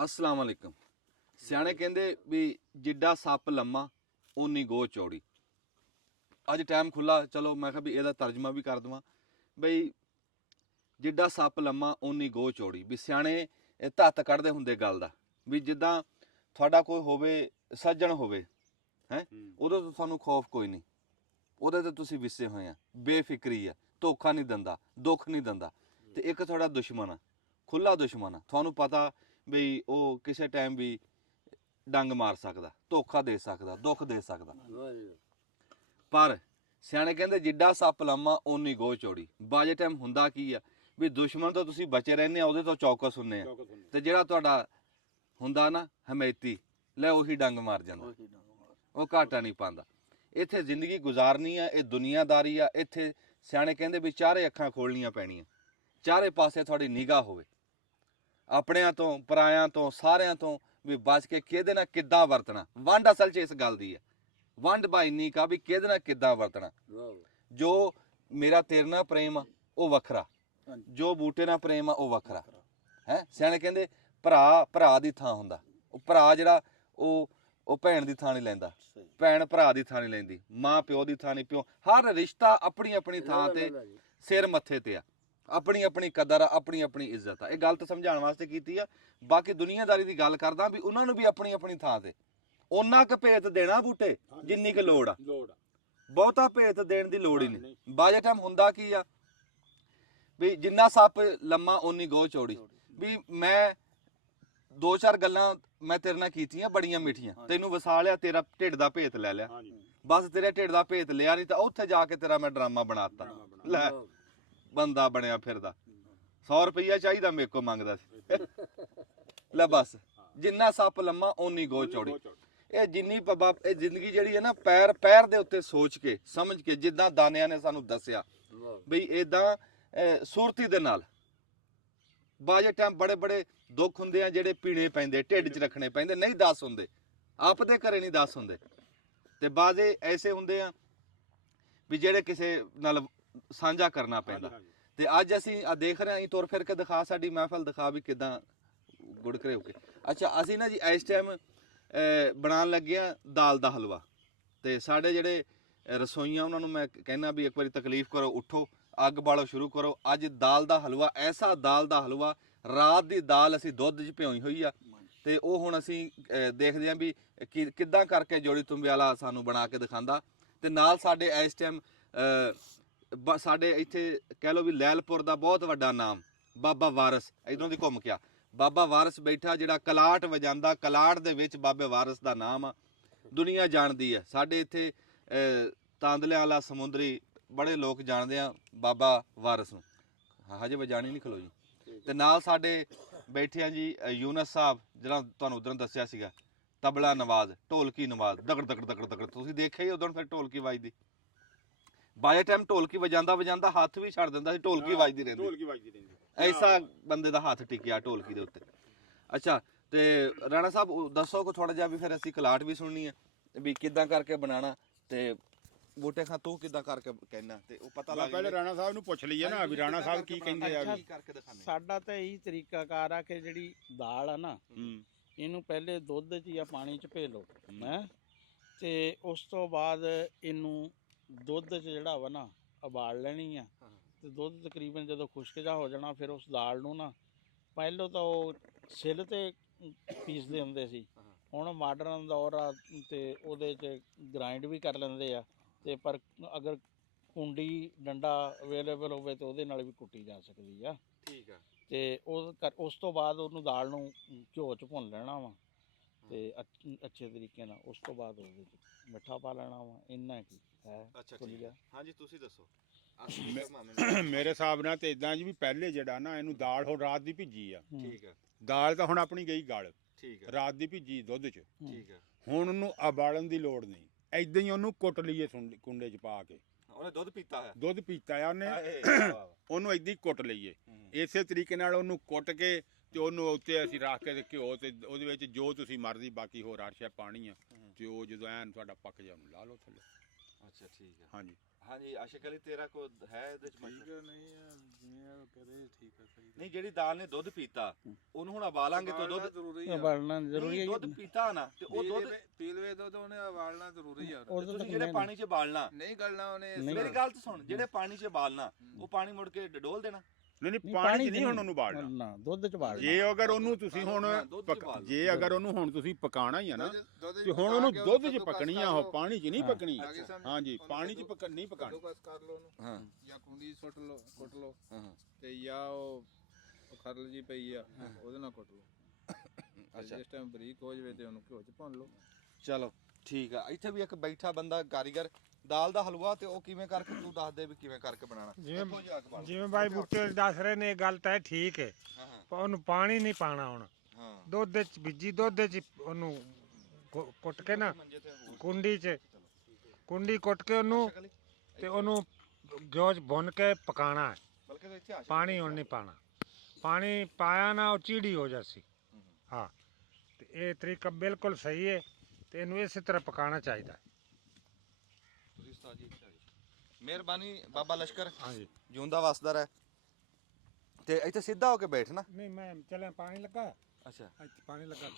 अस्सलाम वालेकुम। सियाणे कहंदे भी जिड्डा सप लम्मा उन्नी गो चौड़ी। अज टाइम खुला, चलो मैं कहा भी ਇਹਦਾ ਤਰਜਮਾ ਵੀ ਕਰ ਦਵਾਂ ਬਈ ਜਿੱਡਾ ਸੱਪ ਲੰਮਾ ਉਨੀ ਗੋ ਚੌੜੀ। ਵੀ ਸਿਆਣੇ ਧੱਤ ਕੱਢਦੇ ਹੁੰਦੇ ਗੱਲ ਦਾ ਵੀ ਜਿੱਦਾਂ ਤੁਹਾਡਾ ਕੋਈ ਹੋਵੇ ਸੱਜਣ ਹੋਵੇ ਹੈ ਉਹਦੇ ਤੋਂ ਤੁਹਾਨੂੰ ਖੌਫ ਕੋਈ ਨਹੀਂ, ਉਹਦੇ ਤੇ ਤੁਸੀਂ ਵਿਸੇ ਹੋਏ ਆ, ਬੇਫਿਕਰੀ ਆ, ਧੋਖਾ ਨਹੀਂ ਦਿੰਦਾ, ਦੁੱਖ ਨਹੀਂ ਦਿੰਦਾ। ਤੇ ਇੱਕ ਤੁਹਾਡਾ ਦੁਸ਼ਮਣ ਆ, ਖੁੱਲਾ ਦੁਸ਼ਮਣ ਆ, ਤੁਹਾਨੂੰ ਪਤਾ ਵੀ ਉਹ ਕਿਸੇ ਟਾਈਮ ਵੀ ਡੰਗ ਮਾਰ ਸਕਦਾ, ਧੋਖਾ ਦੇ ਸਕਦਾ, ਦੁੱਖ ਦੇ ਸਕਦਾ। ਪਰ ਸਿਆਣੇ ਕਹਿੰਦੇ ਜਿੱਡਾ ਸੱਪ ਲੰਮਾ ਓਨੀ ਗੋ ਚੌੜੀ। ਬਾਜੇ ਟਾਈਮ ਹੁੰਦਾ ਕੀ ਆ ਵੀ ਦੁਸ਼ਮਣ ਤੋਂ ਤੁਸੀਂ ਬਚੇ ਰਹਿੰਦੇ ਆ, ਉਹਦੇ ਤੋਂ ਚੌਕਸ ਹੁੰਨੇ ਆ, ਤੇ ਜਿਹੜਾ ਤੁਹਾਡਾ ਹੁੰਦਾ ਨਾ ਹਮੈਤੀ ਲੈ ਉਹੀ ਡੰਗ ਮਾਰ ਜਾਂਦਾ, ਉਹ ਘਾਟਾ ਨਹੀਂ ਪਾਉਂਦਾ। ਇੱਥੇ ਜ਼ਿੰਦਗੀ ਗੁਜ਼ਾਰਨੀ ਆ, ਇਹ ਦੁਨੀਆਦਾਰੀ ਆ। ਇੱਥੇ ਸਿਆਣੇ ਕਹਿੰਦੇ ਵੀ ਚਾਰੇ ਅੱਖਾਂ ਖੋਲਣੀਆਂ ਪੈਣੀਆਂ, ਚਾਰੇ ਪਾਸੇ ਤੁਹਾਡੀ ਨਿਗਾਹ ਹੋਵੇ, ਆਪਣਿਆਂ ਤੋਂ ਪਰਾਇਆਂ ਤੋਂ ਸਾਰਿਆਂ ਤੋਂ ਵੀ ਬਚ ਕੇ ਕਿਹਦੇ ਨਾਲ ਕਿੱਦਾਂ ਵਰਤਣਾ। ਵੰਡ ਅਸਲ 'ਚ ਇਸ ਗੱਲ ਦੀ ਹੈ, ਵੰਡ ਬਾਈ ਨਹੀਂ ਕਾ ਵੀ ਕਿਹਦੇ ਨਾਲ ਕਿੱਦਾਂ ਵਰਤਣਾ। ਜੋ ਮੇਰਾ ਤੇਰੇ ਨਾਲ ਪ੍ਰੇਮ ਆ ਉਹ ਵੱਖਰਾ, ਜੋ ਬੂਟੇ ਨਾਲ ਪ੍ਰੇਮ ਆ ਉਹ ਵੱਖਰਾ ਹੈ। ਸਿਆਣੇ ਕਹਿੰਦੇ ਭਰਾ ਭਰਾ ਦੀ ਥਾਂ ਹੁੰਦਾ, ਉਹ ਭਰਾ ਜਿਹੜਾ ਉਹ ਭੈਣ ਦੀ ਥਾਂ ਨਹੀਂ ਲੈਂਦਾ, ਭੈਣ ਭਰਾ ਦੀ ਥਾਂ ਨਹੀਂ ਲੈਂਦੀ, ਮਾਂ ਪਿਓ ਦੀ ਥਾਂ ਨਹੀਂ। ਪਿਓ ਹਰ ਰਿਸ਼ਤਾ ਆਪਣੀ ਆਪਣੀ ਥਾਂ ਤੇ ਸਿਰ ਮੱਥੇ ਤੇ ਆ, ਆਪਣੀ ਆਪਣੀ ਕਦਰ ਆ, ਆਪਣੀ ਆਪਣੀ ਇੱਜ਼ਤ ਆ। ਇਹ ਗੱਲ ਤਾਂ ਸਮਝਾਉਣ ਵਾਸਤੇ ਕੀਤੀ ਆ। ਬਾਕੀ ਦੁਨੀਆਦਾਰੀ ਦੀ ਗੱਲ ਕਰਦਾ ਵੀ ਉਹਨਾਂ ਨੂੰ ਵੀ ਆਪਣੀ ਆਪਣੀ ਥਾਂ ਤੇ ਉਹਨਾਂ ਕੁ ਭੇਤ ਦੇਣਾ ਬੂਟੇ ਜਿੰਨੀ ਕੁ ਲੋੜ ਆ, ਬਹੁਤਾ ਭੇਤ ਦੇਣ ਦੀ ਲੋੜ ਹੀ ਨਹੀਂ। ਬਾਜੇ ਟਾਈਮ ਹੁੰਦਾ ਕੀ ਆ ਵੀ ਜਿੰਨਾ ਸੱਪ ਲੰਮਾ ਓਨੀ ਗੋ ਚੌੜੀ। ਵੀ ਮੈਂ ਦੋ ਚਾਰ ਗੱਲਾਂ ਮੈਂ ਤੇਰੇ ਨਾਲ ਕੀਤੀਆਂ ਬੜੀਆਂ ਮਿੱਠੀਆਂ, ਤੈਨੂੰ ਵਸਾ ਲਿਆ, ਤੇਰਾ ਢਿੱਡ ਦਾ ਭੇਤ ਲੈ ਲਿਆ, ਬਸ ਤੇਰੇ ਢਿੱਡ ਦਾ ਭੇਤ ਲਿਆ ਨਹੀਂ ਤਾਂ ਉੱਥੇ ਜਾ ਕੇ ਤੇਰਾ ਮੈਂ ਡਰਾਮਾ ਬਣਾਤਾ, ਲੈ ਬੰਦਾ ਬਣਿਆ ਫਿਰਦਾ, 100 ਰੁਪਈਆ ਚਾਹੀਦਾ ਮੇਰੇ ਕੋ ਮੰਗਦਾ ਸੀ, ਲੈ ਬਸ ਜਿੰਨਾ ਸੱਪ ਲੰਮਾ ਓਨੀ ਗੋ ਚੌੜੀ। ਇਹ ਜਿੰਨੀ ਇਹ ਜ਼ਿੰਦਗੀ ਜਿਹੜੀ ਹੈ ਨਾ ਪੈਰ ਪੈਰ ਦੇ ਉੱਤੇ ਸੋਚ ਕੇ ਸਮਝ ਕੇ, ਜਿੱਦਾਂ ਦਾਨਿਆਂ ਨੇ ਸਾਨੂੰ ਦੱਸਿਆ ਬਈ ਇਦਾਂ ਸੂਰਤੀ ਦੇ ਨਾਲ। ਬਾਜੇ ਟਾਈਮ ਬੜੇ ਬੜੇ ਦੁੱਖ ਹੁੰਦੇ ਆ ਜਿਹੜੇ ਪੀਣੇ ਪੈਂਦੇ, ਢਿੱਡ 'ਚ ਰੱਖਣੇ ਪੈਂਦੇ, ਨਹੀਂ ਦੱਸ ਹੁੰਦੇ, ਆਪਦੇ ਘਰੇ ਨਹੀਂ ਦੱਸ ਹੁੰਦੇ। ਤੇ ਬਾਜੇ ਐਸੇ ਹੁੰਦੇ ਆ ਵੀ ਜਿਹੜੇ ਕਿਸੇ ਨਾਲ ਸਾਂਝਾ ਕਰਨਾ ਪੈਂਦਾ। ਤੇ ਅੱਜ ਅਸੀਂ ਦੇਖ ਰਹੇ ਹਾਂ, ਤੁਰ ਫਿਰ ਕੇ ਦਿਖਾ, ਸਾਡੀ ਮਹਿਫਲ ਦਿਖਾ ਵੀ ਕਿਦਾਂ ਗੁੜਕਰੇ ਹੋ ਕੇ। ਅੱਛਾ ਅਸੀਂ ਨਾ ਜੀ ਇਸ ਟਾਈਮ ਬਣਾਉਣ ਲੱਗੇ ਆ ਦਾਲ ਦਾ ਹਲਵਾ। ਤੇ ਸਾਡੇ ਜਿਹੜੇ ਰਸੋਈਆਂ ਉਹਨਾਂ ਨੂੰ ਮੈਂ ਕਹਿਣਾ ਵੀ ਇੱਕ ਵਾਰੀ ਤਕਲੀਫ ਕਰੋ, ਉੱਠੋ, ਅੱਗ ਬਾਲੋ, ਸ਼ੁਰੂ ਕਰੋ। ਅੱਜ ਦਾਲ ਦਾ ਹਲਵਾ, ਐਸਾ ਦਾਲ ਦਾ ਹਲਵਾ, ਰਾਤ ਦੀ ਦਾਲ ਅਸੀਂ ਦੁੱਧ 'ਚ ਭਿਓਈ ਹੋਈ ਆ, ਤੇ ਉਹ ਹੁਣ ਅਸੀਂ ਦੇਖਦੇ ਹਾਂ ਵੀ ਕਿੱਦਾਂ ਕਰਕੇ ਜੋੜੀ ਤੁੰਬੇ ਵਾਲਾ ਸਾਨੂੰ ਬਣਾ ਕੇ ਦਿਖਾਉਂਦਾ। ਤੇ ਨਾਲ ਸਾਡੇ ਇਸ ਟਾਈਮ ਸਾਡੇ ਇੱਥੇ ਕਹਿ ਲਓ ਵੀ ਲੈਲਪੁਰ ਦਾ ਬਹੁਤ ਵੱਡਾ ਨਾਮ ਬਾਬਾ ਵਾਰਸ, ਇੱਧਰੋਂ ਦੀ ਘੁੰਮ ਕੇ ਆ, ਬਾਬਾ ਵਾਰਸ ਬੈਠਾ ਜਿਹੜਾ ਕਲਾਟ ਵਜਾਉਂਦਾ। ਕਲਾਟ ਦੇ ਵਿੱਚ ਬਾਬੇ ਵਾਰਸ ਦਾ ਨਾਮ ਆ, ਦੁਨੀਆ ਜਾਣਦੀ ਹੈ। ਸਾਡੇ ਇੱਥੇ ਤਾਂਦਲਿਆਂ ਵਾਲਾ ਸਮੁੰਦਰੀ ਬੜੇ ਲੋਕ ਜਾਣਦੇ ਆ ਬਾਬਾ ਵਾਰਸ ਨੂੰ, ਹਜੇ ਵਜਾਣੀ ਨਹੀਂ ਖਲੋ ਜੀ। ਤੇ ਨਾਲ ਸਾਡੇ ਬੈਠੇ ਆ ਜੀ ਯੂਨਸ ਸਾਹਿਬ, ਜਿਹੜਾ ਤੁਹਾਨੂੰ ਉਧਰੋਂ ਦੱਸਿਆ ਸੀਗਾ, ਤਬਲਾ ਨਵਾਜ਼, ਢੋਲਕੀ ਨਵਾਜ਼, ਦਗੜ ਦਗੜ ਦਗੜ ਦਗੜ, ਤੁਸੀਂ ਦੇਖਿਆ ਹੀ ਉਦੋਂ ਫਿਰ ਢੋਲਕੀ ਵੱਜਦੀ। ਬਾਏ ਟਾਈਮ ਢੋਲਕੀ ਵਜਾਉਂਦਾ ਵਜਾਉਂਦਾ ਹੱਥ ਵੀ ਛੱਡ ਦਿੰਦਾ ਸੀ, ਢੋਲਕੀ ਵੱਜਦੀ ਰਹਿੰਦੀ, ਐਸਾ ਬੰਦੇ ਦਾ ਹੱਥ ਟਿਕਿਆ ਢੋਲਕੀ ਦੇ ਉੱਤੇ। ਅੱਛਾ ਤੇ ਰਾਣਾ ਸਾਹਿਬ ਦੱਸੋ ਕੋ ਥੋੜਾ ਜਿਹਾ ਵੀ, ਫਿਰ ਅਸੀਂ ਕਲਾਟ ਵੀ ਸੁਣਨੀ ਹੈ ਵੀ ਕਿੱਦਾਂ ਕਰਕੇ ਬਣਾਉਣਾ। ਤੇ ਬੂਟੇ ਖਾਂ ਤੂੰ ਕਿੱਦਾਂ ਕਰਕੇ ਕਹਿਣਾ, ਤੇ ਉਹ ਪਤਾ ਲੱਗ ਪਹਿਲੇ ਰਾਣਾ ਸਾਹਿਬ ਨੂੰ ਪੁੱਛ ਲਈਏ ਨਾ ਵੀ ਰਾਣਾ ਸਾਹਿਬ ਕੀ ਕਹਿੰਦੇ ਆ। ਸਾਡਾ ਤਾਂ ਇਹੀ ਤਰੀਕਾਕਾਰ ਆ ਕਿ ਜਿਹੜੀ ਦਾਲ ਆ ਨਾ, ਇਹਨੂੰ ਪਹਿਲੇ ਦੁੱਧ 'ਚ ਜਾਂ ਪਾਣੀ 'ਚ ਭੇ ਲਓ ਹੈ, ਤੇ ਉਸ ਤੋਂ ਬਾਅਦ ਇਹਨੂੰ ਦੁੱਧ 'ਚ ਜਿਹੜਾ ਵਾ ਨਾ ਉਬਾਲ ਲੈਣੀ ਆ। ਤੇ ਦੁੱਧ ਤਕਰੀਬਨ ਜਦੋਂ ਖੁਸ਼ਕ ਜਾ ਹੋ ਜਾਣਾ, ਫਿਰ ਉਸ ਦਾਲ ਨੂੰ ਨਾ ਪਹਿਲੋਂ ਤਾਂ ਉਹ ਸਿਲ ਤੇ ਪੀਸਦੇ ਹੁੰਦੇ ਸੀ, ਹੁਣ ਮਾਡਰਨ ਦੌਰ ਆ ਤੇ ਉਹਦੇ 'ਚ ਗ੍ਰਾਈਂਡ ਵੀ ਕਰ ਲੈਂਦੇ ਆ। ਤੇ ਪਰ ਅਗਰ ਕੁੰਡੀ ਡੰਡਾ ਅਵੇਲੇਬਲ ਹੋਵੇ ਤੇ ਉਹਦੇ ਨਾਲ ਵੀ ਕੁੱਟੀ ਜਾ ਸਕਦੀ ਆ। ਠੀਕ ਆ। ਤੇ ਉਸ ਤੋਂ ਬਾਅਦ ਉਹਨੂੰ ਦਾਲ ਨੂੰ ਘਿਓ 'ਚ ਭੁੰਨ ਲੈਣਾ ਵਾ, ਤੇ ਅੱਛੇ ਤਰੀਕੇ ਨਾਲ। ਉਸ ਤੋਂ ਬਾਅਦ ਉਹਦੇ 'ਚ ਮਿੱਠਾ ਪਾ ਲੈਣਾ ਵਾ, ਇੰਨਾ ਕੀ ਹੈ। ਅੱਛਾ ਠੀਕ ਆ। ਹਾਂਜੀ ਤੁਸੀਂ ਦੱਸੋ। ਮੇਰੇ ਹਿਸਾਬ ਨਾਲ ਤੇ ਇਦਾਂ ਜੀ ਵੀ ਪਹਿਲੇ ਜਿਹੜਾ ਨਾ ਇਹਨੂੰ ਦਾਲ ਹੁਣ ਰਾਤ ਦੀ ਭਿੱਜੀ ਆ। ਠੀਕ ਆ। ਦਾਲ ਤਾਂ ਹੁਣ ਆਪਣੀ ਗਈ ਗਲ, ਠੀਕ ਆ, ਰਾਤ ਦੀ ਭਿੱਜੀ ਦੁੱਧ 'ਚ। ਠੀਕ ਆ। ਹੁਣ ਉਹਨੂੰ ਉਬਾਲਣ ਦੀ ਲੋੜ ਨਹੀਂ, ਏਦਾਂ ਹੀ ਉਹਨੂੰ ਕੁੱਟ ਲਈਏ ਕੁੰਡੇ 'ਚ ਪਾ ਕੇ। ਉਹਨੇ ਦੁੱਧ ਪੀਤਾ ਹੈ, ਦੁੱਧ ਪੀਤਾ ਆ ਉਹਨੇ, ਉਹਨੂੰ ਏਦਾਂ ਹੀ ਕੁੱਟ ਲਈਏ। ਇਸੇ ਤਰੀਕੇ ਨਾਲ ਉਹਨੂੰ ਕੁੱਟ ਕੇ ਤੇ ਉਹਨੂੰ ਉੱਤੇ ਅਸੀਂ ਰੱਖ ਕੇ ਤੇ ਘਿਓ ਤੇ ਉਹਦੇ ਵਿੱਚ ਜੋ ਤੁਸੀਂ ਮਰਜ਼ੀ ਬਾਕੀ ਹੋਰ ਅਰਸ਼ਾ ਪਾਣੀ ਆ, ਤੇ ਉਹ ਜਦੋਂ ਐਨ ਤੁਹਾਡਾ ਪੱਕ ਜਾ ਉਹਨੂੰ ਲਾ ਲਓ ਥੱਲੇ। ਅੱਛਾ ਠੀਕ ਹੈ ਹਾਂਜੀ ਹਾਂਜੀ ਆਸ਼ਿਕ ਅਲੀ ਤੇਰਾ ਕੋ ਹੈ ਇਹਦੇ ਚ ਮਸ਼ਵਰਾ? ਨਹੀਂ ਜਿਵੇਂ ਕਰੇ ਠੀਕ ਹੈ ਸਹੀ ਨਹੀਂ ਜਿਹੜੀ ਦਾਲ ਨੇ ਦੁੱਧ ਪੀਤਾ ਉਹਨੂੰ ਹੁਣ ਉਬਾਲਾਂਗੇ ਤਾਂ ਦੁੱਧ ਜ਼ਰੂਰੀ ਉਬਾਲਣਾ ਜ਼ਰੂਰੀ ਨਹੀਂ, ਹੈ ਦੁੱਧ ਪੀਤਾ ਨਾ ਤੇ ਉਹ ਦੁੱਧ ਪੀ ਲਵੇ ਦੁੱਧ ਉਹਨੇ ਉਬਾਲਣਾ ਜ਼ਰੂਰੀ ਆ ਉਹਦੇ ਤੁਸੀਂ ਜਿਹੜੇ ਪਾਣੀ 'ਚ ਉਬਾਲਣਾ ਨਹੀਂ ਗਲਣਾ ਉਹਨੇ ਮੇਰੀ ਗੱਲ ਤਾਂ ਸੁਣ ਜਿਹੜੇ ਪਾਣੀ 'ਚ ਉਬਾਲਣਾ ਉਹ ਪਾਣੀ ਮੁੜ ਕੇ ਡੋਲ ਦੇਣਾ ਨਹੀਂ ਨਹੀਂ ਪਾਣੀ 'ਚ ਨਹੀਂ ਹੁਣ ਉਹਨੂੰ ਬਾੜਨਾ ਨਾ ਦੁੱਧ ਚ ਬਾਲਣਾ ਜੇ ਅਗਰ ਉਹਨੂੰ ਤੁਸੀਂ ਹੁਣ ਦੁੱਧ 'ਚ ਉਬਾਲ ਲਓ। ਜੇ ਅਗਰ ਉਹਨੂੰ ਹੁਣ ਤੁਸੀਂ ਪਕਾਣਾ ਹੀ ਆ ਨਾ ਦੁੱਧ ਤੇ ਹੁਣ ਉਹਨੂੰ ਦੁੱਧ 'ਚ ਪਕਣੀ ਆ ਉਹ ਪਾਣੀ 'ਚ ਨਹੀਂ ਪਕਣੀ ਆਗੇ ਸਮਝ। ਹਾਂਜੀ ਪਾਣੀ 'ਚ ਨਹੀਂ ਪਕਾਣੀ ਕੱਦੂਕਸ ਕਰ ਲਓ ਉਹਨੂੰ ਹਾਂ ਜਾਂ ਕੁੰਡੀ ਸੁੱਟ ਲਓ ਕੁੱਟ ਲਓ ਹਾਂ ਤੇ ਜਾਂ ਉਹ ਖਰਲ ਜੀ ਪਈ ਆ ਉਹਦੇ ਨਾਲ ਕੁੱਟ ਲਓ ਅੱਛਾ ਜਿਸ ਟਾਈਮ ਬਰੀਕ ਹੋ ਜਾਵੇ ਤੇ ਉਹਨੂੰ ਘਿਓ ਚ ਭੁੰਨ ਲਓ ਚਲੋ ਠੀਕ ਆ ਇੱਥੇ ਵੀ ਇੱਕ ਬੈਠਾ ਬੰਦਾ ਕਾਰੀਗਰ ਦਾਲ ਦਾ ਹਲਵਾ ਤੇ ਉਹ ਕਿਵੇਂ ਕਰਕੇ ਤੂੰ ਦੱਸ ਦੇ ਵੀ ਕਿਵੇਂ ਕਰਕੇ ਬਣਾਉਣਾ ਇੱਥੋਂ ਜਾ ਕੇ ਬਣ। ਜਿਵੇਂ ਬਾਈ ਬੁੱਟੇ ਦੱਸ ਰਹੇ ਨੇ ਇਹ ਗੱਲ ਤਾਂ ਇਹ ਠੀਕ ਹੈ ਹਾਂ ਹਾਂ ਪਰ ਉਹਨੂੰ ਪਾਣੀ ਨਹੀਂ ਪਾਣਾ ਹੁਣ ਹਾਂ ਦੁੱਧ ਚ ਭਿੱਜੀ ਦੁੱਧ ਚ ਉਹਨੂੰ ਕੁੱਟ ਕੇ ਨਾ ਮੰਜੇ ਤੇ ਹੋਰ ਕੁੰਡੀ ਕੁੱਟ ਕੇ ਉਹਨੂੰ ਆਸ਼ਿਕ ਅਲੀ, ਤੇ ਉਹਨੂੰ ਘਿਓ 'ਚ ਭੁੰਨ ਕੇ ਪਕਾਣਾ ਹੈ ਬਲਕਿ ਤੂੰ ਇੱਥੇ ਆਸ਼ਿਕ ਪਾਣੀ ਹੁਣ ਨਹੀਂ ਪਾਣਾ ਪਾਣੀ ਪਾਇਆ ਨਾ ਉਹ ਚੀੜੀ ਹੋ ਜਾਸੀ ਹਾਂ ਤੇ ਇਹ ਤਰੀਕਾ ਬਿਲਕੁਲ ਸਹੀ ਹੈ ਤੇ ਇਹਨੂੰ ਇਸੇ ਤਰ੍ਹਾਂ ਪਕਾਣਾ ਚਾਹੀਦਾ ਤੁਸੀਂ ਉਸਤਾਦ ਜੀ ਇੱਥੇ ਆ ਜਾਓ। ਮਿਹਰਬਾਨੀ ਬਾਬਾ ਲਸ਼ਕਰ ਹਾਂਜੀ ਜਿਉਂਦਾ ਵਸਦਾ ਰਹਿ ਤੇ ਇੱਥੇ ਸਿੱਧਾ ਹੋ ਕੇ ਬੈਠਣਾ ਨਹੀਂ ਮੈਂ ਚਲੇ ਪਾਣੀ ਲੱਗਾ ਅੱਛਾ ਇੱਥੇ ਪਾਣੀ ਲੱਗਾ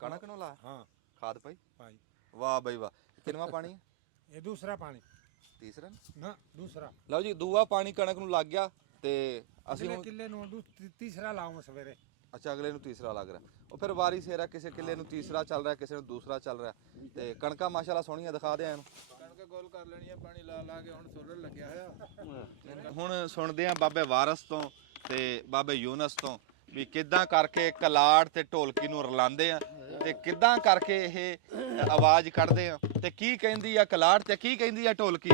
ਕਣਕ ਨੂੰ ਲਾ ਹਾਂ ਖਾਦ ਪਾਈ ਭਾਈ ਵਾਹ ਬਈ ਵਾਹ ਕਿੰਨਵਾ ਪਾਣੀ ਹੈ? ਇਹ ਦੂਸਰਾ ਪਾਣੀ ਤੀਸਰਾ ਨਾ? ਨਾ ਦੂਸਰਾ ਲਓ ਜੀ ਦੂਆ ਪਾਣੀ ਕਣਕ ਨੂੰ ਲੱਗ ਗਿਆ ਤੇ ਅਸੀਂ ਅਗਲੇ ਹੁਣ ਕਿੱਲੇ ਨੂੰ ਤੀਸਰਾ ਲਾਉਂਗਾ ਸਵੇਰੇ ਅੱਛਾ ਅਗਲੇ ਨੂੰ ਤੀਸਰਾ ਲੱਗ ਰਿਹਾ ਉਹ ਫਿਰ ਵਾਰੀ ਸੇਰਾ ਕਿਸੇ ਕਿੱਲੇ ਨੂੰ ਤੀਸਰਾ ਚੱਲ ਰਿਹਾ ਕਿਸੇ ਨੂੰ ਦੂਸਰਾ ਚੱਲ ਰਿਹਾ ਤੇ ਕਣਕਾਂ ਮਾਸ਼ਾਅੱਲਾ ਸੋਹਣੀਆਂ ਦਿਖਾ ਦੇ ਇਹਨੂੰ ਕਣਕ ਗੋਲ ਕਰ ਲੈਣੀ ਆ ਪਾਣੀ ਲਾ ਲਾ ਕੇ ਹੁਣ ਸੁਰਰ ਲੱਗਿਆ ਹੋਇਆ ਹੁਣ ਸੁਣਦੇ ਆ ਬਾਬੇ ਵਾਰਸ ਤੋਂ ਤੇ ਬਾਬੇ ਯੂਨਸ ਤੋਂ ਵੀ ਕਿੱਦਾਂ ਕਰਕੇ ਕਲਾੜ ਤੇ ਢੋਲਕੀ ਨੂੰ ਰਲਾਉਂਦੇ ਆ ਤੇ ਕਿੱਦਾਂ ਕਰਕੇ ਇਹ ਆਵਾਜ਼ ਕੱਢਦੇ ਆ ਤੇ ਕੀ ਕਹਿੰਦੀ ਆ ਕਲਾੜ ਤੇ ਕੀ ਕਹਿੰਦੀ ਆ ਢੋਲਕੀ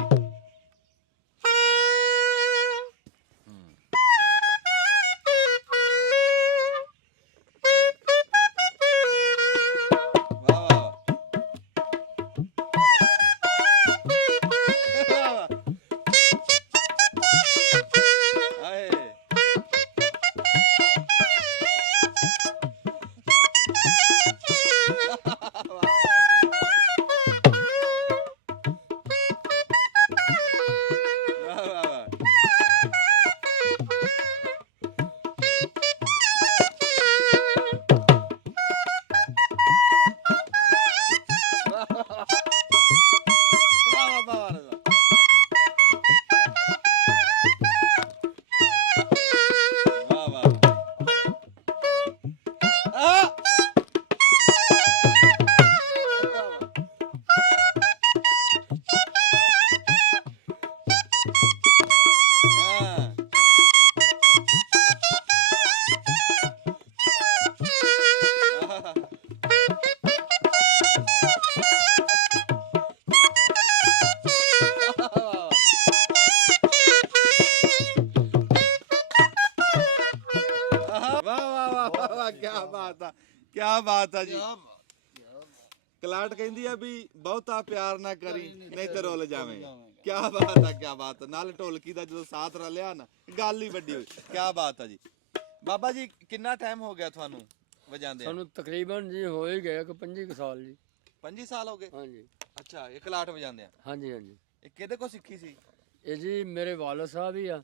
ਵਾਹ ਵਾਹ ਆਏ ਵਾਹ ਵਾਹ ਵਾਹ ਵਾਹ ਵਾਹ ਵਾਹ ਵਾਹ ਵਾਹ ਆ ਹਾਂ ਵਾਹ ਵਾਹ ਵਾਹ ਵਾਹ ਵਾਹ ਕੀ ਬਾਤ ਆ ਕੀ ਬਾਤ ਆ ਜੀ ਕਲਾਟ ਕਹਿੰਦੀ ਆ ਵੀ ਬਹੁਤਾ ਪਿਆਰ ਨਾ ਕਰੀ ਨਹੀਂ ਤੇ ਰੁੱਲ ਜਾਵੇਂ ਕੀ ਬਾਤ ਆ ਕੀ ਬਾਤ ਆ। ਨਾਲ ਢੋਲਕੀ ਦਾ ਜਦੋਂ ਸਾਥ ਰਲਿਆ ਨਾ ਗੱਲ ਹੀ ਵੱਡੀ ਹੋਈ ਕੀ ਬਾਤ ਆ ਜੀ ਬਾਬਾ ਜੀ ਕਿੰਨਾ ਟਾਈਮ ਹੋ ਗਿਆ ਤੁਹਾਨੂੰ ਵਜਾਉਂਦੇ ਆ ਸਾਨੂੰ ਤਕਰੀਬਨ ਜੀ ਹੋ ਹੀ ਗਿਆ ਕਿ 25 ਕੁ ਸਾਲ ਜੀ 25 ਸਾਲ ਹੋ ਗਏ ਹਾਂਜੀ ਅੱਛਾ ਇਹ ਕਲਾਟ ਵਜਾਉਂਦੇ ਆ ਹਾਂਜੀ ਹਾਂਜੀ ਇਹ ਕਿਹਦੇ ਕੋ ਸਿੱਖੀ ਸੀ ਇਹ ਜੀ ਮੇਰੇ ਵਾਲਦ ਸਾਹਿਬ ਹੀ ਆ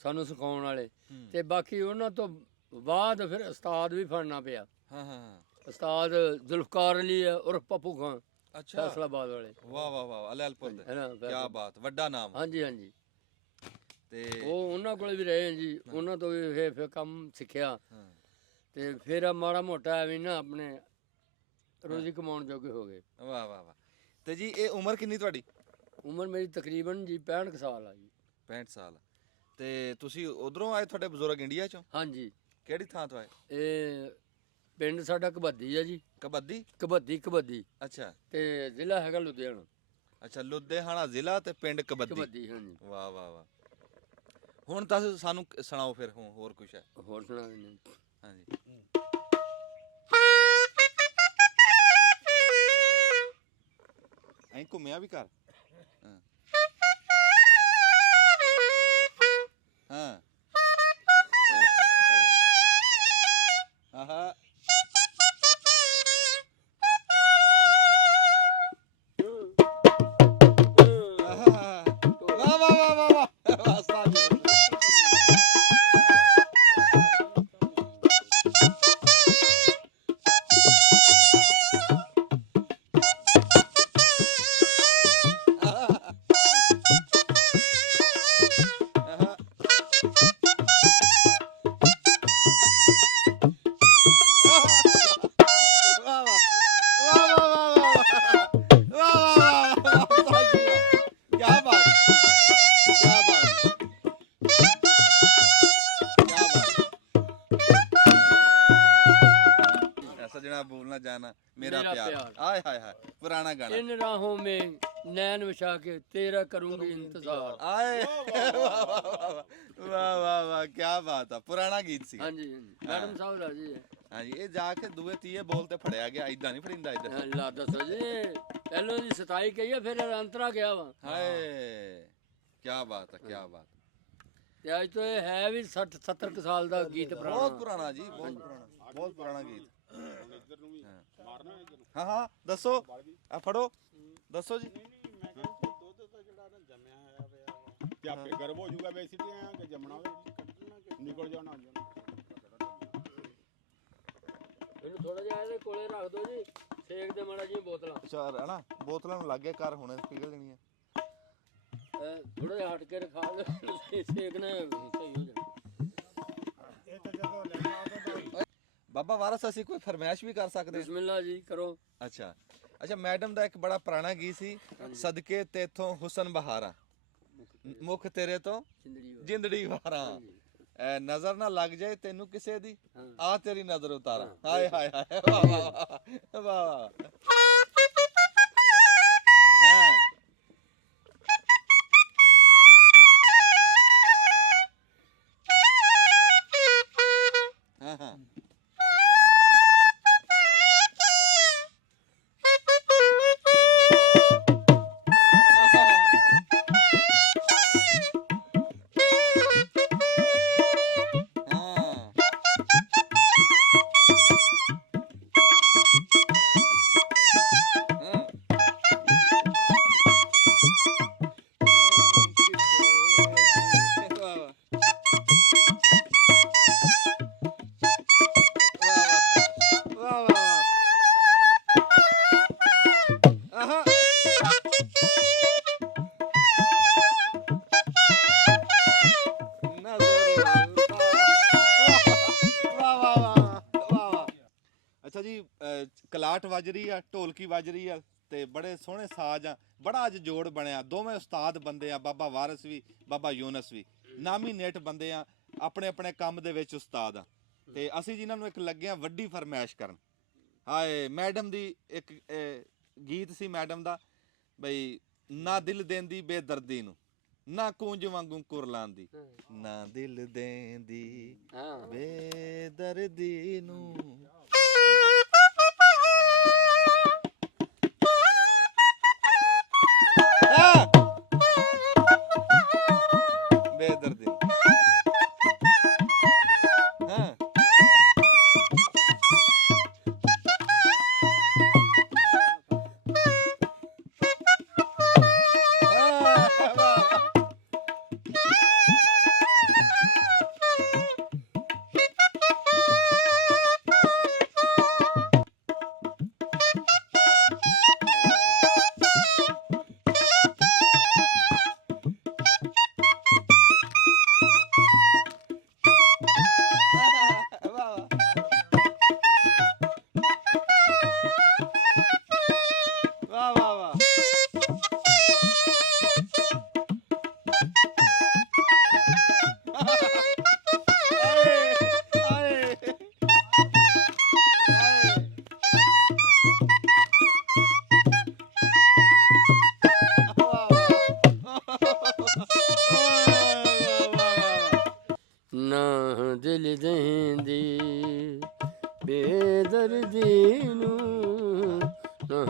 ਸਾਨੂੰ ਸਿਖਾਉਣ ਵਾਲੇ ਹੂੰ। ਤੇ ਬਾਕੀ ਉਹਨਾਂ ਤੋਂ ਬਾਅਦ ਫਿਰ ਉਸਤਾਦ ਵੀ ਫੜਨਾ ਪਿਆ ਹਾਂ ਹਾਂ ਹਾਂ ਉਸਤਾਦ ਜ਼ੁਲਫਕਾਰ ਅਲੀ ਆ ਉਰਫ ਪੱਪੂ ਖਾਨ ਅੱਛਾ ਫੈਸਲਾਬਾਦ ਵਾਲੇ ਵਾਹ ਵਾਹ ਵਾਹ ਅਲੈਲਪੁਰ ਦੇ ਹੈ ਨਾ ਕੀ ਬਾਤ ਵੱਡਾ ਨਾਮ ਹਾਂਜੀ ਹਾਂਜੀ ਤੇ ਉਹ ਉਹਨਾਂ ਕੋਲ ਵੀ ਰਹੇ ਜੀ ਉਹਨਾਂ ਤੋਂ ਵੀ ਫਿਰ ਕੰਮ ਸਿੱਖਿਆ ਹਾਂ। ਤੇ ਫਿਰ ਆਹ ਮਾੜਾ ਮੋਟਾ ਐਵੇਂ ਨਾ ਆਪਣੇ ਰੋਜ਼ੀ ਕਮਾਉਣ ਜੋਗੇ ਹੋ ਗਏ ਵਾਹ ਵਾਹ ਵਾਹ ਤੇ ਜੀ ਇਹ ਉਮਰ ਕਿੰਨੀ ਤੁਹਾਡੀ ਉਮਰ ਮੇਰੀ ਤਕਰੀਬਨ ਜੀ 65 ਕੁ ਸਾਲ ਆ ਜੀ 65 ਸਾਲ ਤੇ ਤੁਸੀਂ ਉਧਰੋਂ ਆਏ ਤੁਹਾਡੇ ਬਜ਼ੁਰਗ ਇੰਡੀਆ ਚੋਂ ਹਾਂਜੀ ਕਿਹੜੀ ਥਾਂ ਤੋਂ ਆਏ ਇਹ ਪਿੰਡ ਸਾਡਾ ਕਬੱਦੀ ਆ ਜੀ ਕਬੱਦੀ ਕਬੱਦੀ ਅੱਛਾ ਤੇ ਜ਼ਿਲ੍ਹਾ ਹੈਗਾ ਲੁਧਿਆਣਾ ਅੱਛਾ ਲੁਧਿਆਣਾ ਜ਼ਿਲ੍ਹਾ ਤੇ ਪਿੰਡ ਕਬੱਦੀ ਕਬੱਦੀ ਹਾਂਜੀ ਵਾਹ ਵਾਹ ਵਾਹ ਹੁਣ ਤਾਂ ਸਾਨੂੰ ਸੁਣਾਓ ਫਿਰ ਹੋਰ ਕੁਛ ਹੈ ਹੋਰ ਸੁਣਾ ਦਿੰਦੇ ਹਾਂਜੀ ਐਂ ਘੁੰਮਿਆ ਵੀ ਕਰ ਹਾਂ ਆਹਾ ना भूलना जाना मेरा मेरा प्यार। प्यार। आय हाय हाय, पुराना गाना। इन राहों में नैन विछा के तेरा करूंगी इंतजार। आए वाह वाह वाह वाह, क्या बात है, पुराना गीत सी। हाँ जी मैडम साहब राजी है। हाँ जी, ये जाके दूए तीए बोल ते फड़िया गया, इदा नहीं फड़िंदा इधर। ला दसो जी पहलो जी 27 कही है फिर अंतरा गया वा। हाय क्या बात है, क्या बात है। ਤੇ ਅੱਜ ਤੋਂ ਇਹ ਹੈ ਵੀ 60 70 ਸਾਲ ਦਾ ਗੀਤ बहुत ਪੁਰਾਣਾ। पुराना जी, बहुत पुराना, बहुत पुराना गीत। हाँ हाँ दसो, आ फड़ो दसो जी। ਮੈਂ ਕਹਿੰਦਾ ਦੁੱਧ ਤਾਂ ਜਿਹੜਾ ਨਾ ਜੰਮਿਆ ਹੋਇਆ ਪਿਆ ਤੇ ਆਪੇ ਗਰਮ ਹੋ ਜਾਊਗਾ ਵੈਸੇ ਤੇ ਆ ਕਿ ਜੰਮਣਾ ਹੋਵੇ ਨਿਕਲ ਜਾਣਾ ਇਹਨੂੰ ਥੋੜਾ ਜਿਹਾ ਇਹਦੇ ਕੋਲੇ ਰੱਖ ਦਿਓ ਜੀ, ਸੇਕ ਦੇ ਮਾੜਾ ਜੀ ਬੋਤਲਾਂ। ਚਾਰ है ना, बोतलों लग गया कर हुने पिघल जानी है। ਥੋੜਾ ਜਿਹਾ ਹਟ ਕੇ ਰਖਾ ਲਓ, ਸੇਕਣਾ ਸਹੀ ਹੋ ਜਾਣਾ। ਇਹ ਤਾਂ ਜਦੋਂ ਲੈਣਾ ਉਹਦਾ बाबा वारस ਅਸੀਂ ਕੋਈ ਫਰਮਾਇਸ਼ ਵੀ ਕਰ ਸਕਦੇ। ਬਿਸਮਿਲ੍ਲਾ ਜੀ ਕਰੋ। ਅੱਛਾ ਅੱਛਾ, ਮੈਡਮ ਦਾ ਇੱਕ ਬੜਾ ਪੁਰਾਣਾ ਗੀਤ ਸੀ, ਸਦਕੇ ਤੇਥੋਂ ਹੁਸਨ ਬਹਾਰਾਂ, ਮੁਖ ਤੇਰੇ ਤੋਂ ਜਿੰਦੜੀ ਵਾਰਾਂ, ਨਜ਼ਰ ਨਾ ਲੱਗ ਜਾਏ ਤੈਨੂੰ ਕਿਸੇ ਦੀ, ਆ ਤੇਰੀ ਨਜ਼ਰ ਉਤਾਰਾਂ। ਹਾਏ ਹਾਏ ਹਾਏ, ਵਾਹ ਵਾਹ ਵਾਹ। ਹਾਂ ਹਾਂ ਅੱਛਾ ਜੀ, ਕਲਾਟ ਵੱਜ ਰਹੀ ਆ, ਢੋਲਕੀ ਵੱਜ ਰਹੀ ਆ ਤੇ ਬੜੇ ਸੋਹਣੇ ਸਾਜ਼ ਆ, ਬੜਾ ਅੱਜ ਜੋੜ ਬਣਿਆ। ਦੋਵੇਂ ਉਸਤਾਦ ਬੰਦੇ ਆ, ਬਾਬਾ ਵਾਰਿਸ ਵੀ ਬਾਬਾ ਯੂਨਸ ਵੀ, ਨਾਮੀ ਨੇਟ ਬੰਦੇ ਆ, ਆਪਣੇ ਆਪਣੇ ਕੰਮ ਦੇ ਵਿੱਚ ਉਸਤਾਦ ਆ। ਤੇ ਅਸੀਂ ਜਿਨ੍ਹਾਂ ਨੂੰ ਇੱਕ ਲੱਗੇ ਆ ਵੱਡੀ ਫਰਮਾਇਸ਼ ਕਰਨ। ਹਾਏ ਮੈਡਮ ਦੀ ਇੱਕ ਗੀਤ ਸੀ ਮੈਡਮ ਦਾ, ਬਈ ਨਾ ਦਿਲ ਦੇਂਦੀ ਬੇਦਰਦੀ ਨੂੰ, ਨਾ ਕੂੰਜ ਵਾਂਗੂ ਕੁਰਲਾਂਦੀ, ਨਾ ਦਿਲ ਦੇਂਦੀ ਬੇਦਰਦੀ ਨੂੰ। ਬੇਦਰਦੀ ਹਾਂ ਵਾਹ ਵਾਹ ਵਾਹ। ਨਾ ਦਿਲ ਦੇਂਦੀ ਬੇਦਰਦੀ ਨੂੰ, ਨਾ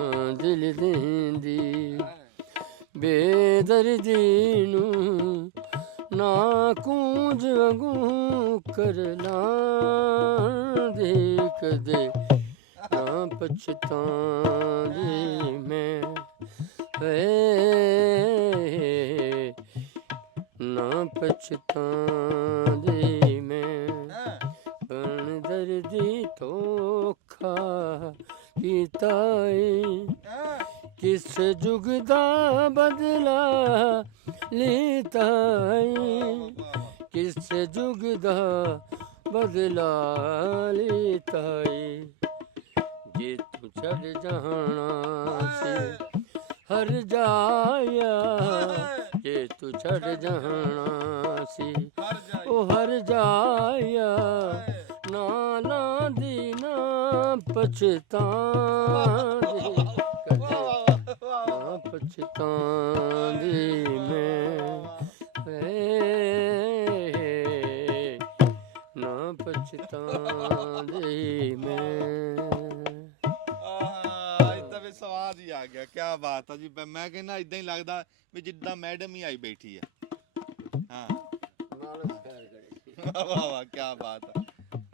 ਦਿਲ ਦੇਂਦੀ ਬੇਦਰਦੀ ਨੂੰ, ਨਾ ਕੂੰਜ ਵਾਂਗੂ ਕਰਲਾਂਦੀ ਕਦੇ, ਨਾ ਪਛਤਾਂਦੀ ਮੈਂ ਵੇ, ਨਾ ਪਛਤਾਂਦੀ ਮੈਂ, ਬਣ ਦਰਦੀ ਧੋਖਾ ਕੀਤਾ ਏ, ਕਿਸ ਜੁਗ ਦਾ ਬਦਲਾ ਲੀਤਾ ਏ, ਕਿਸ ਜੁਗ ਦਾ ਬਦਲਾ ਲੀਤਾ ਏ, ਜੇ ਤੂੰ ਛੱਡ ਜਾਣਾ ਸੀ ਹਰ ਜਾਇਆ, ਜੇ ਤੂੰ ਛੱਡ ਜਾਣਾ ਸੀ ਉਹ ਹਰ ਜਾਇਆ, ਨਾ ਲਾਂਦੀ ਨਾ ਪਛਤਾਂਦੀ ਕਦੇ ਨਾ ਪਛਤਾਂਦੀ ਮੈਂ ਨਾ ਪਛਤਾਂਦੀ ਮੈਂ ਇਹ ਤਾਂ ਵੀ ਸਵਾਦ ਹੀ ਆ ਗਿਆ। ਕੀ ਬਾਤ ਆ ਜੀ। ਮੈਂ ਕਹਿੰਦਾ ਇਦਾਂ ਹੀ ਲੱਗਦਾ ਵੀ ਜਿੱਦਾਂ ਮੈਡਮ ਹੀ ਆਈ ਬੈਠੀ ਆ। ਹਾਂ ਨਾਲ ਖੈਰ ਕਰੀ ਵਾਹ ਵਾਹ ਵਾਹ, ਕੀ ਬਾਤ ਆ।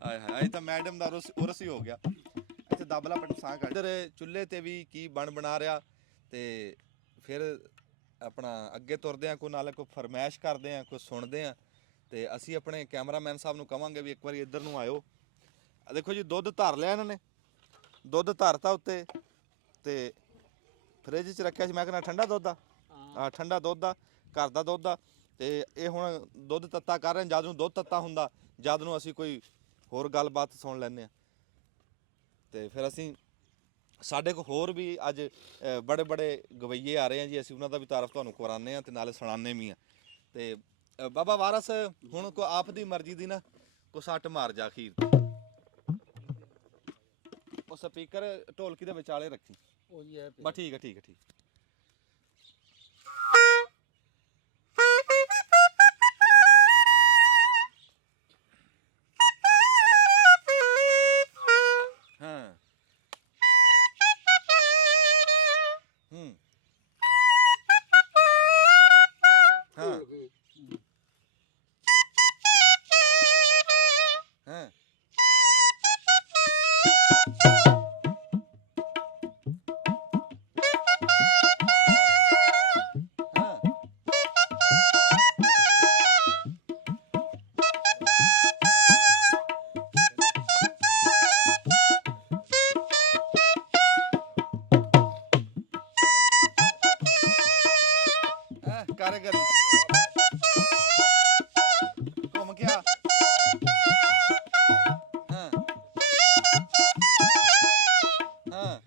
ਆਏ ਹਾਏ, ਅੱਜ ਤਾਂ ਮੈਡਮ ਦਾ ਉਰਸ ਹੀ ਹੋ ਗਿਆ। ਇੱਥੇ ਦਬਲਾ ਪਟ ਸਾਂ ਕਰ ਇੱਧਰ ਚੁੱਲ੍ਹੇ ਤੇ ਵੀ ਕੀ ਬਣਾ ਰਿਹਾ ਤੇ ਫਿਰ ਆਪਣਾ ਅੱਗੇ ਤੁਰਦੇ ਆ, ਕੋਈ ਨਾਲ ਕੋਈ ਫਰਮਾਇਸ਼ ਕਰਦੇ ਆ, ਕੋਈ ਸੁਣਦੇ ਆ। ਤੇ ਅਸੀਂ ਆਪਣੇ ਕੈਮਰਾਮੈਨ ਸਾਹਿਬ ਨੂੰ ਕਵਾਂਗੇ ਵੀ ਇੱਕ ਵਾਰੀ ਇੱਧਰ ਨੂੰ ਆਇਓ। ਆ ਦੇਖੋ ਜੀ, ਦੁੱਧ ਧਰ ਲਿਆ ਇਹਨਾਂ ਨੇ, ਦੁੱਧ ਧਰਤਾ ਉੱਤੇ ਤੇ ਫ੍ਰਿਜ 'ਚ ਰੱਖਿਆ ਸੀ। ਮੈਂ ਕਹਿੰਦਾ ਠੰਡਾ ਦੁੱਧ ਆ, ਠੰਡਾ ਦੁੱਧ ਆ, ਘਰ ਦਾ ਦੁੱਧ ਆ। ਤੇ ਇਹ ਹੁਣ ਦੁੱਧ ਤੱਤਾ ਕਰ ਰਹੇ ਨੇ। ਜਦ ਨੂੰ ਦੁੱਧ ਤੱਤਾ ਹੁੰਦਾ, ਜਦ ਨੂੰ ਅਸੀਂ ਕੋਈ ਹੋਰ ਗੱਲਬਾਤ ਸੁਣ ਲੈਂਦੇ ਆ। ਤੇ ਫਿਰ ਅਸੀਂ ਸਾਡੇ ਕੋਲ ਹੋਰ ਵੀ ਅੱਜ ਬੜੇ ਬੜੇ ਗਵਈਏ ਆ ਰਹੇ ਆ ਜੀ। ਅਸੀਂ ਉਹਨਾਂ ਦਾ ਵੀ ਤਾਰਫ ਤੁਹਾਨੂੰ ਕਰਾਉਂਦੇ ਆ ਤੇ ਨਾਲੇ ਸੁਣਾਉਂਦੇ ਵੀ ਆ। ਤੇ ਬਾਬਾ ਵਾਰਸ, ਹੁਣ ਕੋ ਆਪ ਦੀ ਮਰਜ਼ੀ ਦੀ ਨਾ ਕੋ ਸੱਟ ਮਾਰ ਜਾ ਅਖੀਰ ਉਹ ਸਪੀਕਰ ਢੋਲਕੀ ਦੇ ਵਿਚਾਲੇ ਰੱਖੀ। ਉਹ ਜੀ ਹੈ ਬਸ ਠੀਕ ਹੈ ਠੀਕ ਹੈ ਠੀਕ। ਹਾਂ ਹਾਂ ਹਾਂ ਕਾਰੀਗਰੀ ਘੁੰਮ ਗਿਆ। ਹਾਂ ਹਾਂ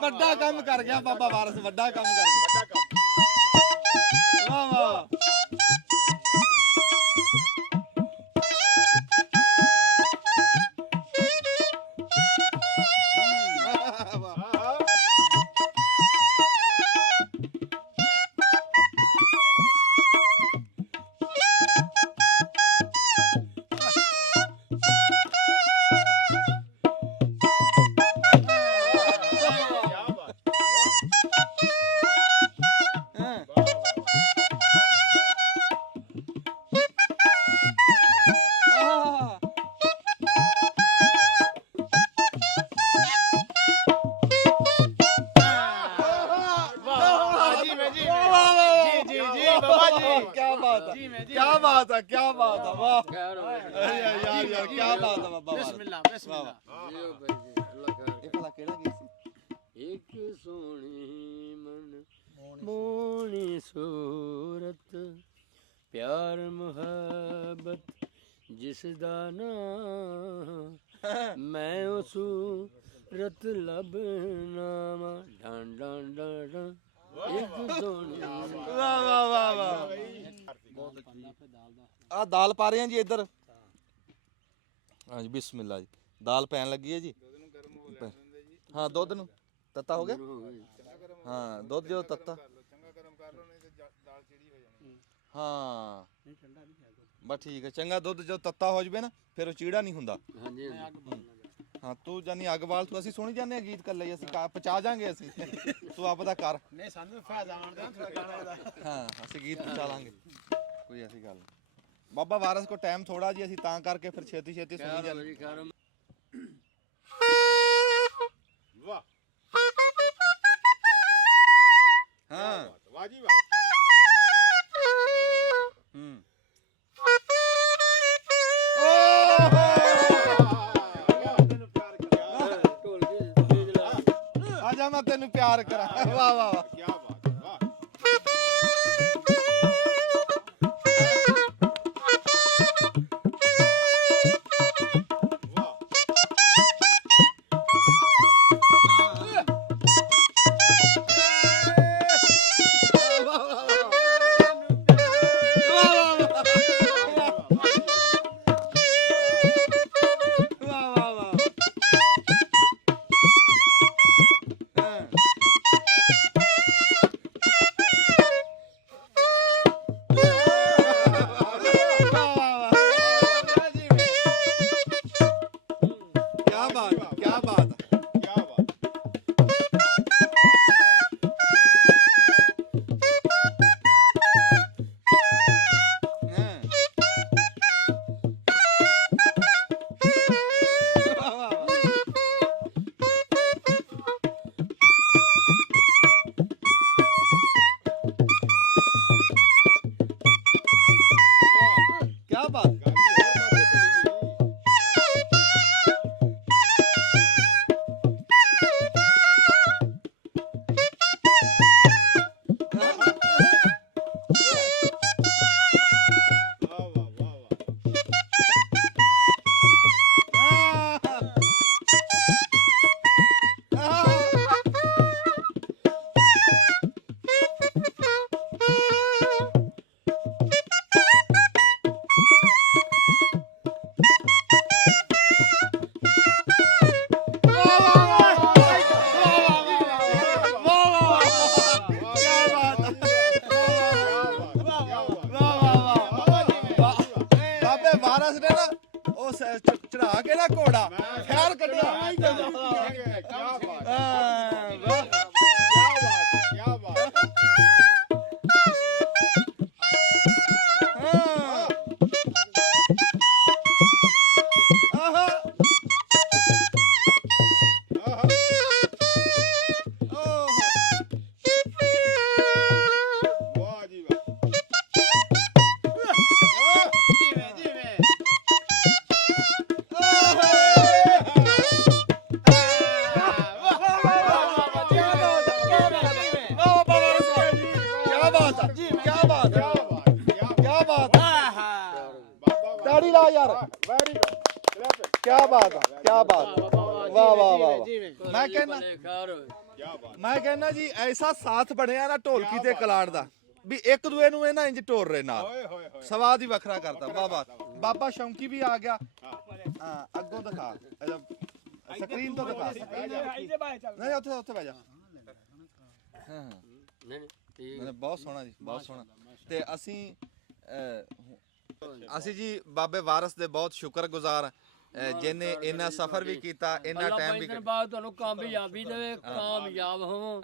ਵੱਡਾ ਕੰਮ ਕਰ ਗਿਆ ਬਾਬਾ ਵਾਰਸ, ਵੱਡਾ ਕੰਮ ਕਰ ਗਿਆ। ਵਾਹ ਵਾਹ क्या बात है, क्या बात है, वाह यार यार क्या बात है बाबा। ਬਿਸਮਿਲ੍ਲਾ ਬਿਸਮਿਲ੍ਲਾ। ਜੀਓ ਬਾਈ ਜੀ, ਅੱਲਾ ਖੈਰ ਇਹ ਭਲਾ ਕਿਹੜਾ ਗੀਤ ਸੀ? ਇੱਕ ਸੋਹਣੀ ਮਨ ਮੋਹਣੀ ਸੂਰਤ ਪਿਆਰ ਮੁਹੱਬਤ ਜਿਸ ਦਾ ਨਾਂ ਮੈਂ ਉਹ ਸੂਰਤ ਲੱਭਣਾ ਵਾ ਡਾਂ ਡਾਂ ਡਾਂ ਡਾਂ ਇੱਕ ਸੋਹਣੀ ਵਾਹ ਵਾਹ ਵਾਹ ਵਾਹ। ਆ ਦਾਲ ਪਾ ਰਹੇ ਆ ਜੀ ਇੱਧਰ। ਹਾਂਜੀ ਬਿਸਮਿਲ੍ਲਾ ਜੀ। ਦਾਲ ਪੈਣ ਲੱਗੀ ਹੈ ਜੀ। ਹਾਂ ਦੁੱਧ ਨੂੰ ਤੱਤਾ ਹੋ ਗਿਆ। ਹਾਂ ਦੁੱਧ ਜੋ ਤੱਤਾ ਹਾਂ ਬਸ ਠੀਕ ਹੈ। ਚੰਗਾ ਦੁੱਧ ਜੋ ਤੱਤਾ ਹੋ ਜਵੇ ਨਾ ਫਿਰ ਉਹ ਚੀੜਾ ਨਹੀਂ ਹੁੰਦਾ। ਹਾਂਜੀ ਹਾਂਜੀ ਹਾਂ ਤੂੰ ਜਾਨੀ ਅੱਗਵਾਲ ਤੂੰ ਅਸੀਂ ਸੁਣੀ ਜਾਂਦੇ ਆ ਗੀਤ ਕੱਲੇ ਹੀ, ਅਸੀਂ ਪਹੁੰਚਾ ਜਾਾਂਗੇ ਅਸੀਂ ਤੂੰ ਆਪਦਾ ਕਰ। ਨਹੀਂ ਸਾਨੂੰ ਫਾਇਦਾ ਆਉਂਦਾ ਥੋੜਾ ਗਾਣਾ ਦਾ। ਹਾਂ ਅਸੀਂ ਗੀਤ ਪਹੁੰਚਾ ਲਾਂਗੇ, ਕੋਈ ਐਸੀ ਗੱਲ ਨਹੀਂ। ਬਾਬਾ ਵਾਰਸ ਕੋ ਟਾਈਮ ਥੋੜਾ ਜੀ, ਅਸੀਂ ਤਾਂ ਕਰਕੇ ਫਿਰ ਛੇਤੀ ਛੇਤੀ ਸੁਣੀ ਜਾਂਦੇ। ਵਾਹ ਹਾਂ ਵਾਹ ਜੀ ਵਾਹ। ਹੂੰ ਆ ਜਾ ਮੈਂ ਤੈਨੂੰ ਪਿਆਰ ਕਰਾਂ। ਵਾਹ ਵਾਹ ਵਾਹ ਕੀ ਬਾਤ ਹੈ, ਵਾਹ ਵਾਹ। क्या बात है, क्या बात है। क्या बात। क्या बात है। ਚੜਾ ਕੇ ਨਾ ਘੋੜਾ ਖੈਰ ਕੱਢਿਆ। क्या बात है, क्या बात है। वाह जी वाह। ਤਾੜੀ ਲਾ ਯਾਰ। Very good. क्या बात है, क्या बात है। वाह वाह वाह। मैं कहना क्या बात। ਮੈਂ ਕਹਿੰਦਾ ਜੀ ਐਸਾ ਸਾਥ ਬਣਿਆ ਨਾ ਢੋਲਕੀ ਤੇ ਕਲਾੜ ਦਾ ਵੀ ਇੱਕ ਦੂਏ ਨੂੰ ਇਹ ਨਾ ਇੰਜ ਢੋਲ ਰਹੇ ਨਾਲ ओए होए होए। ਸਵਾਦ ਹੀ ਵੱਖਰਾ ਕਰਤਾ। ਵਾਹ ਵਾਹ। ਬਾਬਾ ਸ਼ੌਂਕੀ ਵੀ ਆ ਗਿਆ। ਹਾਂ ਅੱਗੋਂ ਦਿਖਾ, ਸਕਰੀਨ ਤੋਂ ਦਿਖਾ। ਨਹੀਂ ਉੱਥੇ ਉੱਥੇ ਬਹਿ ਜਾ। ਹਾਂ ਹਾਂ ਬਹੁਤ ਸੋਹਣਾ ਜੀ, ਬਹੁਤ ਸੋਹਣਾ। ਤੇ ਅਸੀਂ ਜੀ ਬਾਬੇ ਵਾਰਸ ਦੇ ਬਹੁਤ ਸ਼ੁਕਰਗੁਜ਼ਾਰ ਜਿਹਨੇ ਇੰਨਾ ਸਫ਼ਰ ਵੀ ਕੀਤਾ, ਇੰਨਾ ਟਾਈਮ ਵੀ ਅੱਲਾਹ ਬਾਅਦ ਤੁਹਾਨੂੰ ਕਾਮਯਾਬੀ ਦੇਵੇ, ਕਾਮਯਾਬ ਹੋਵੋ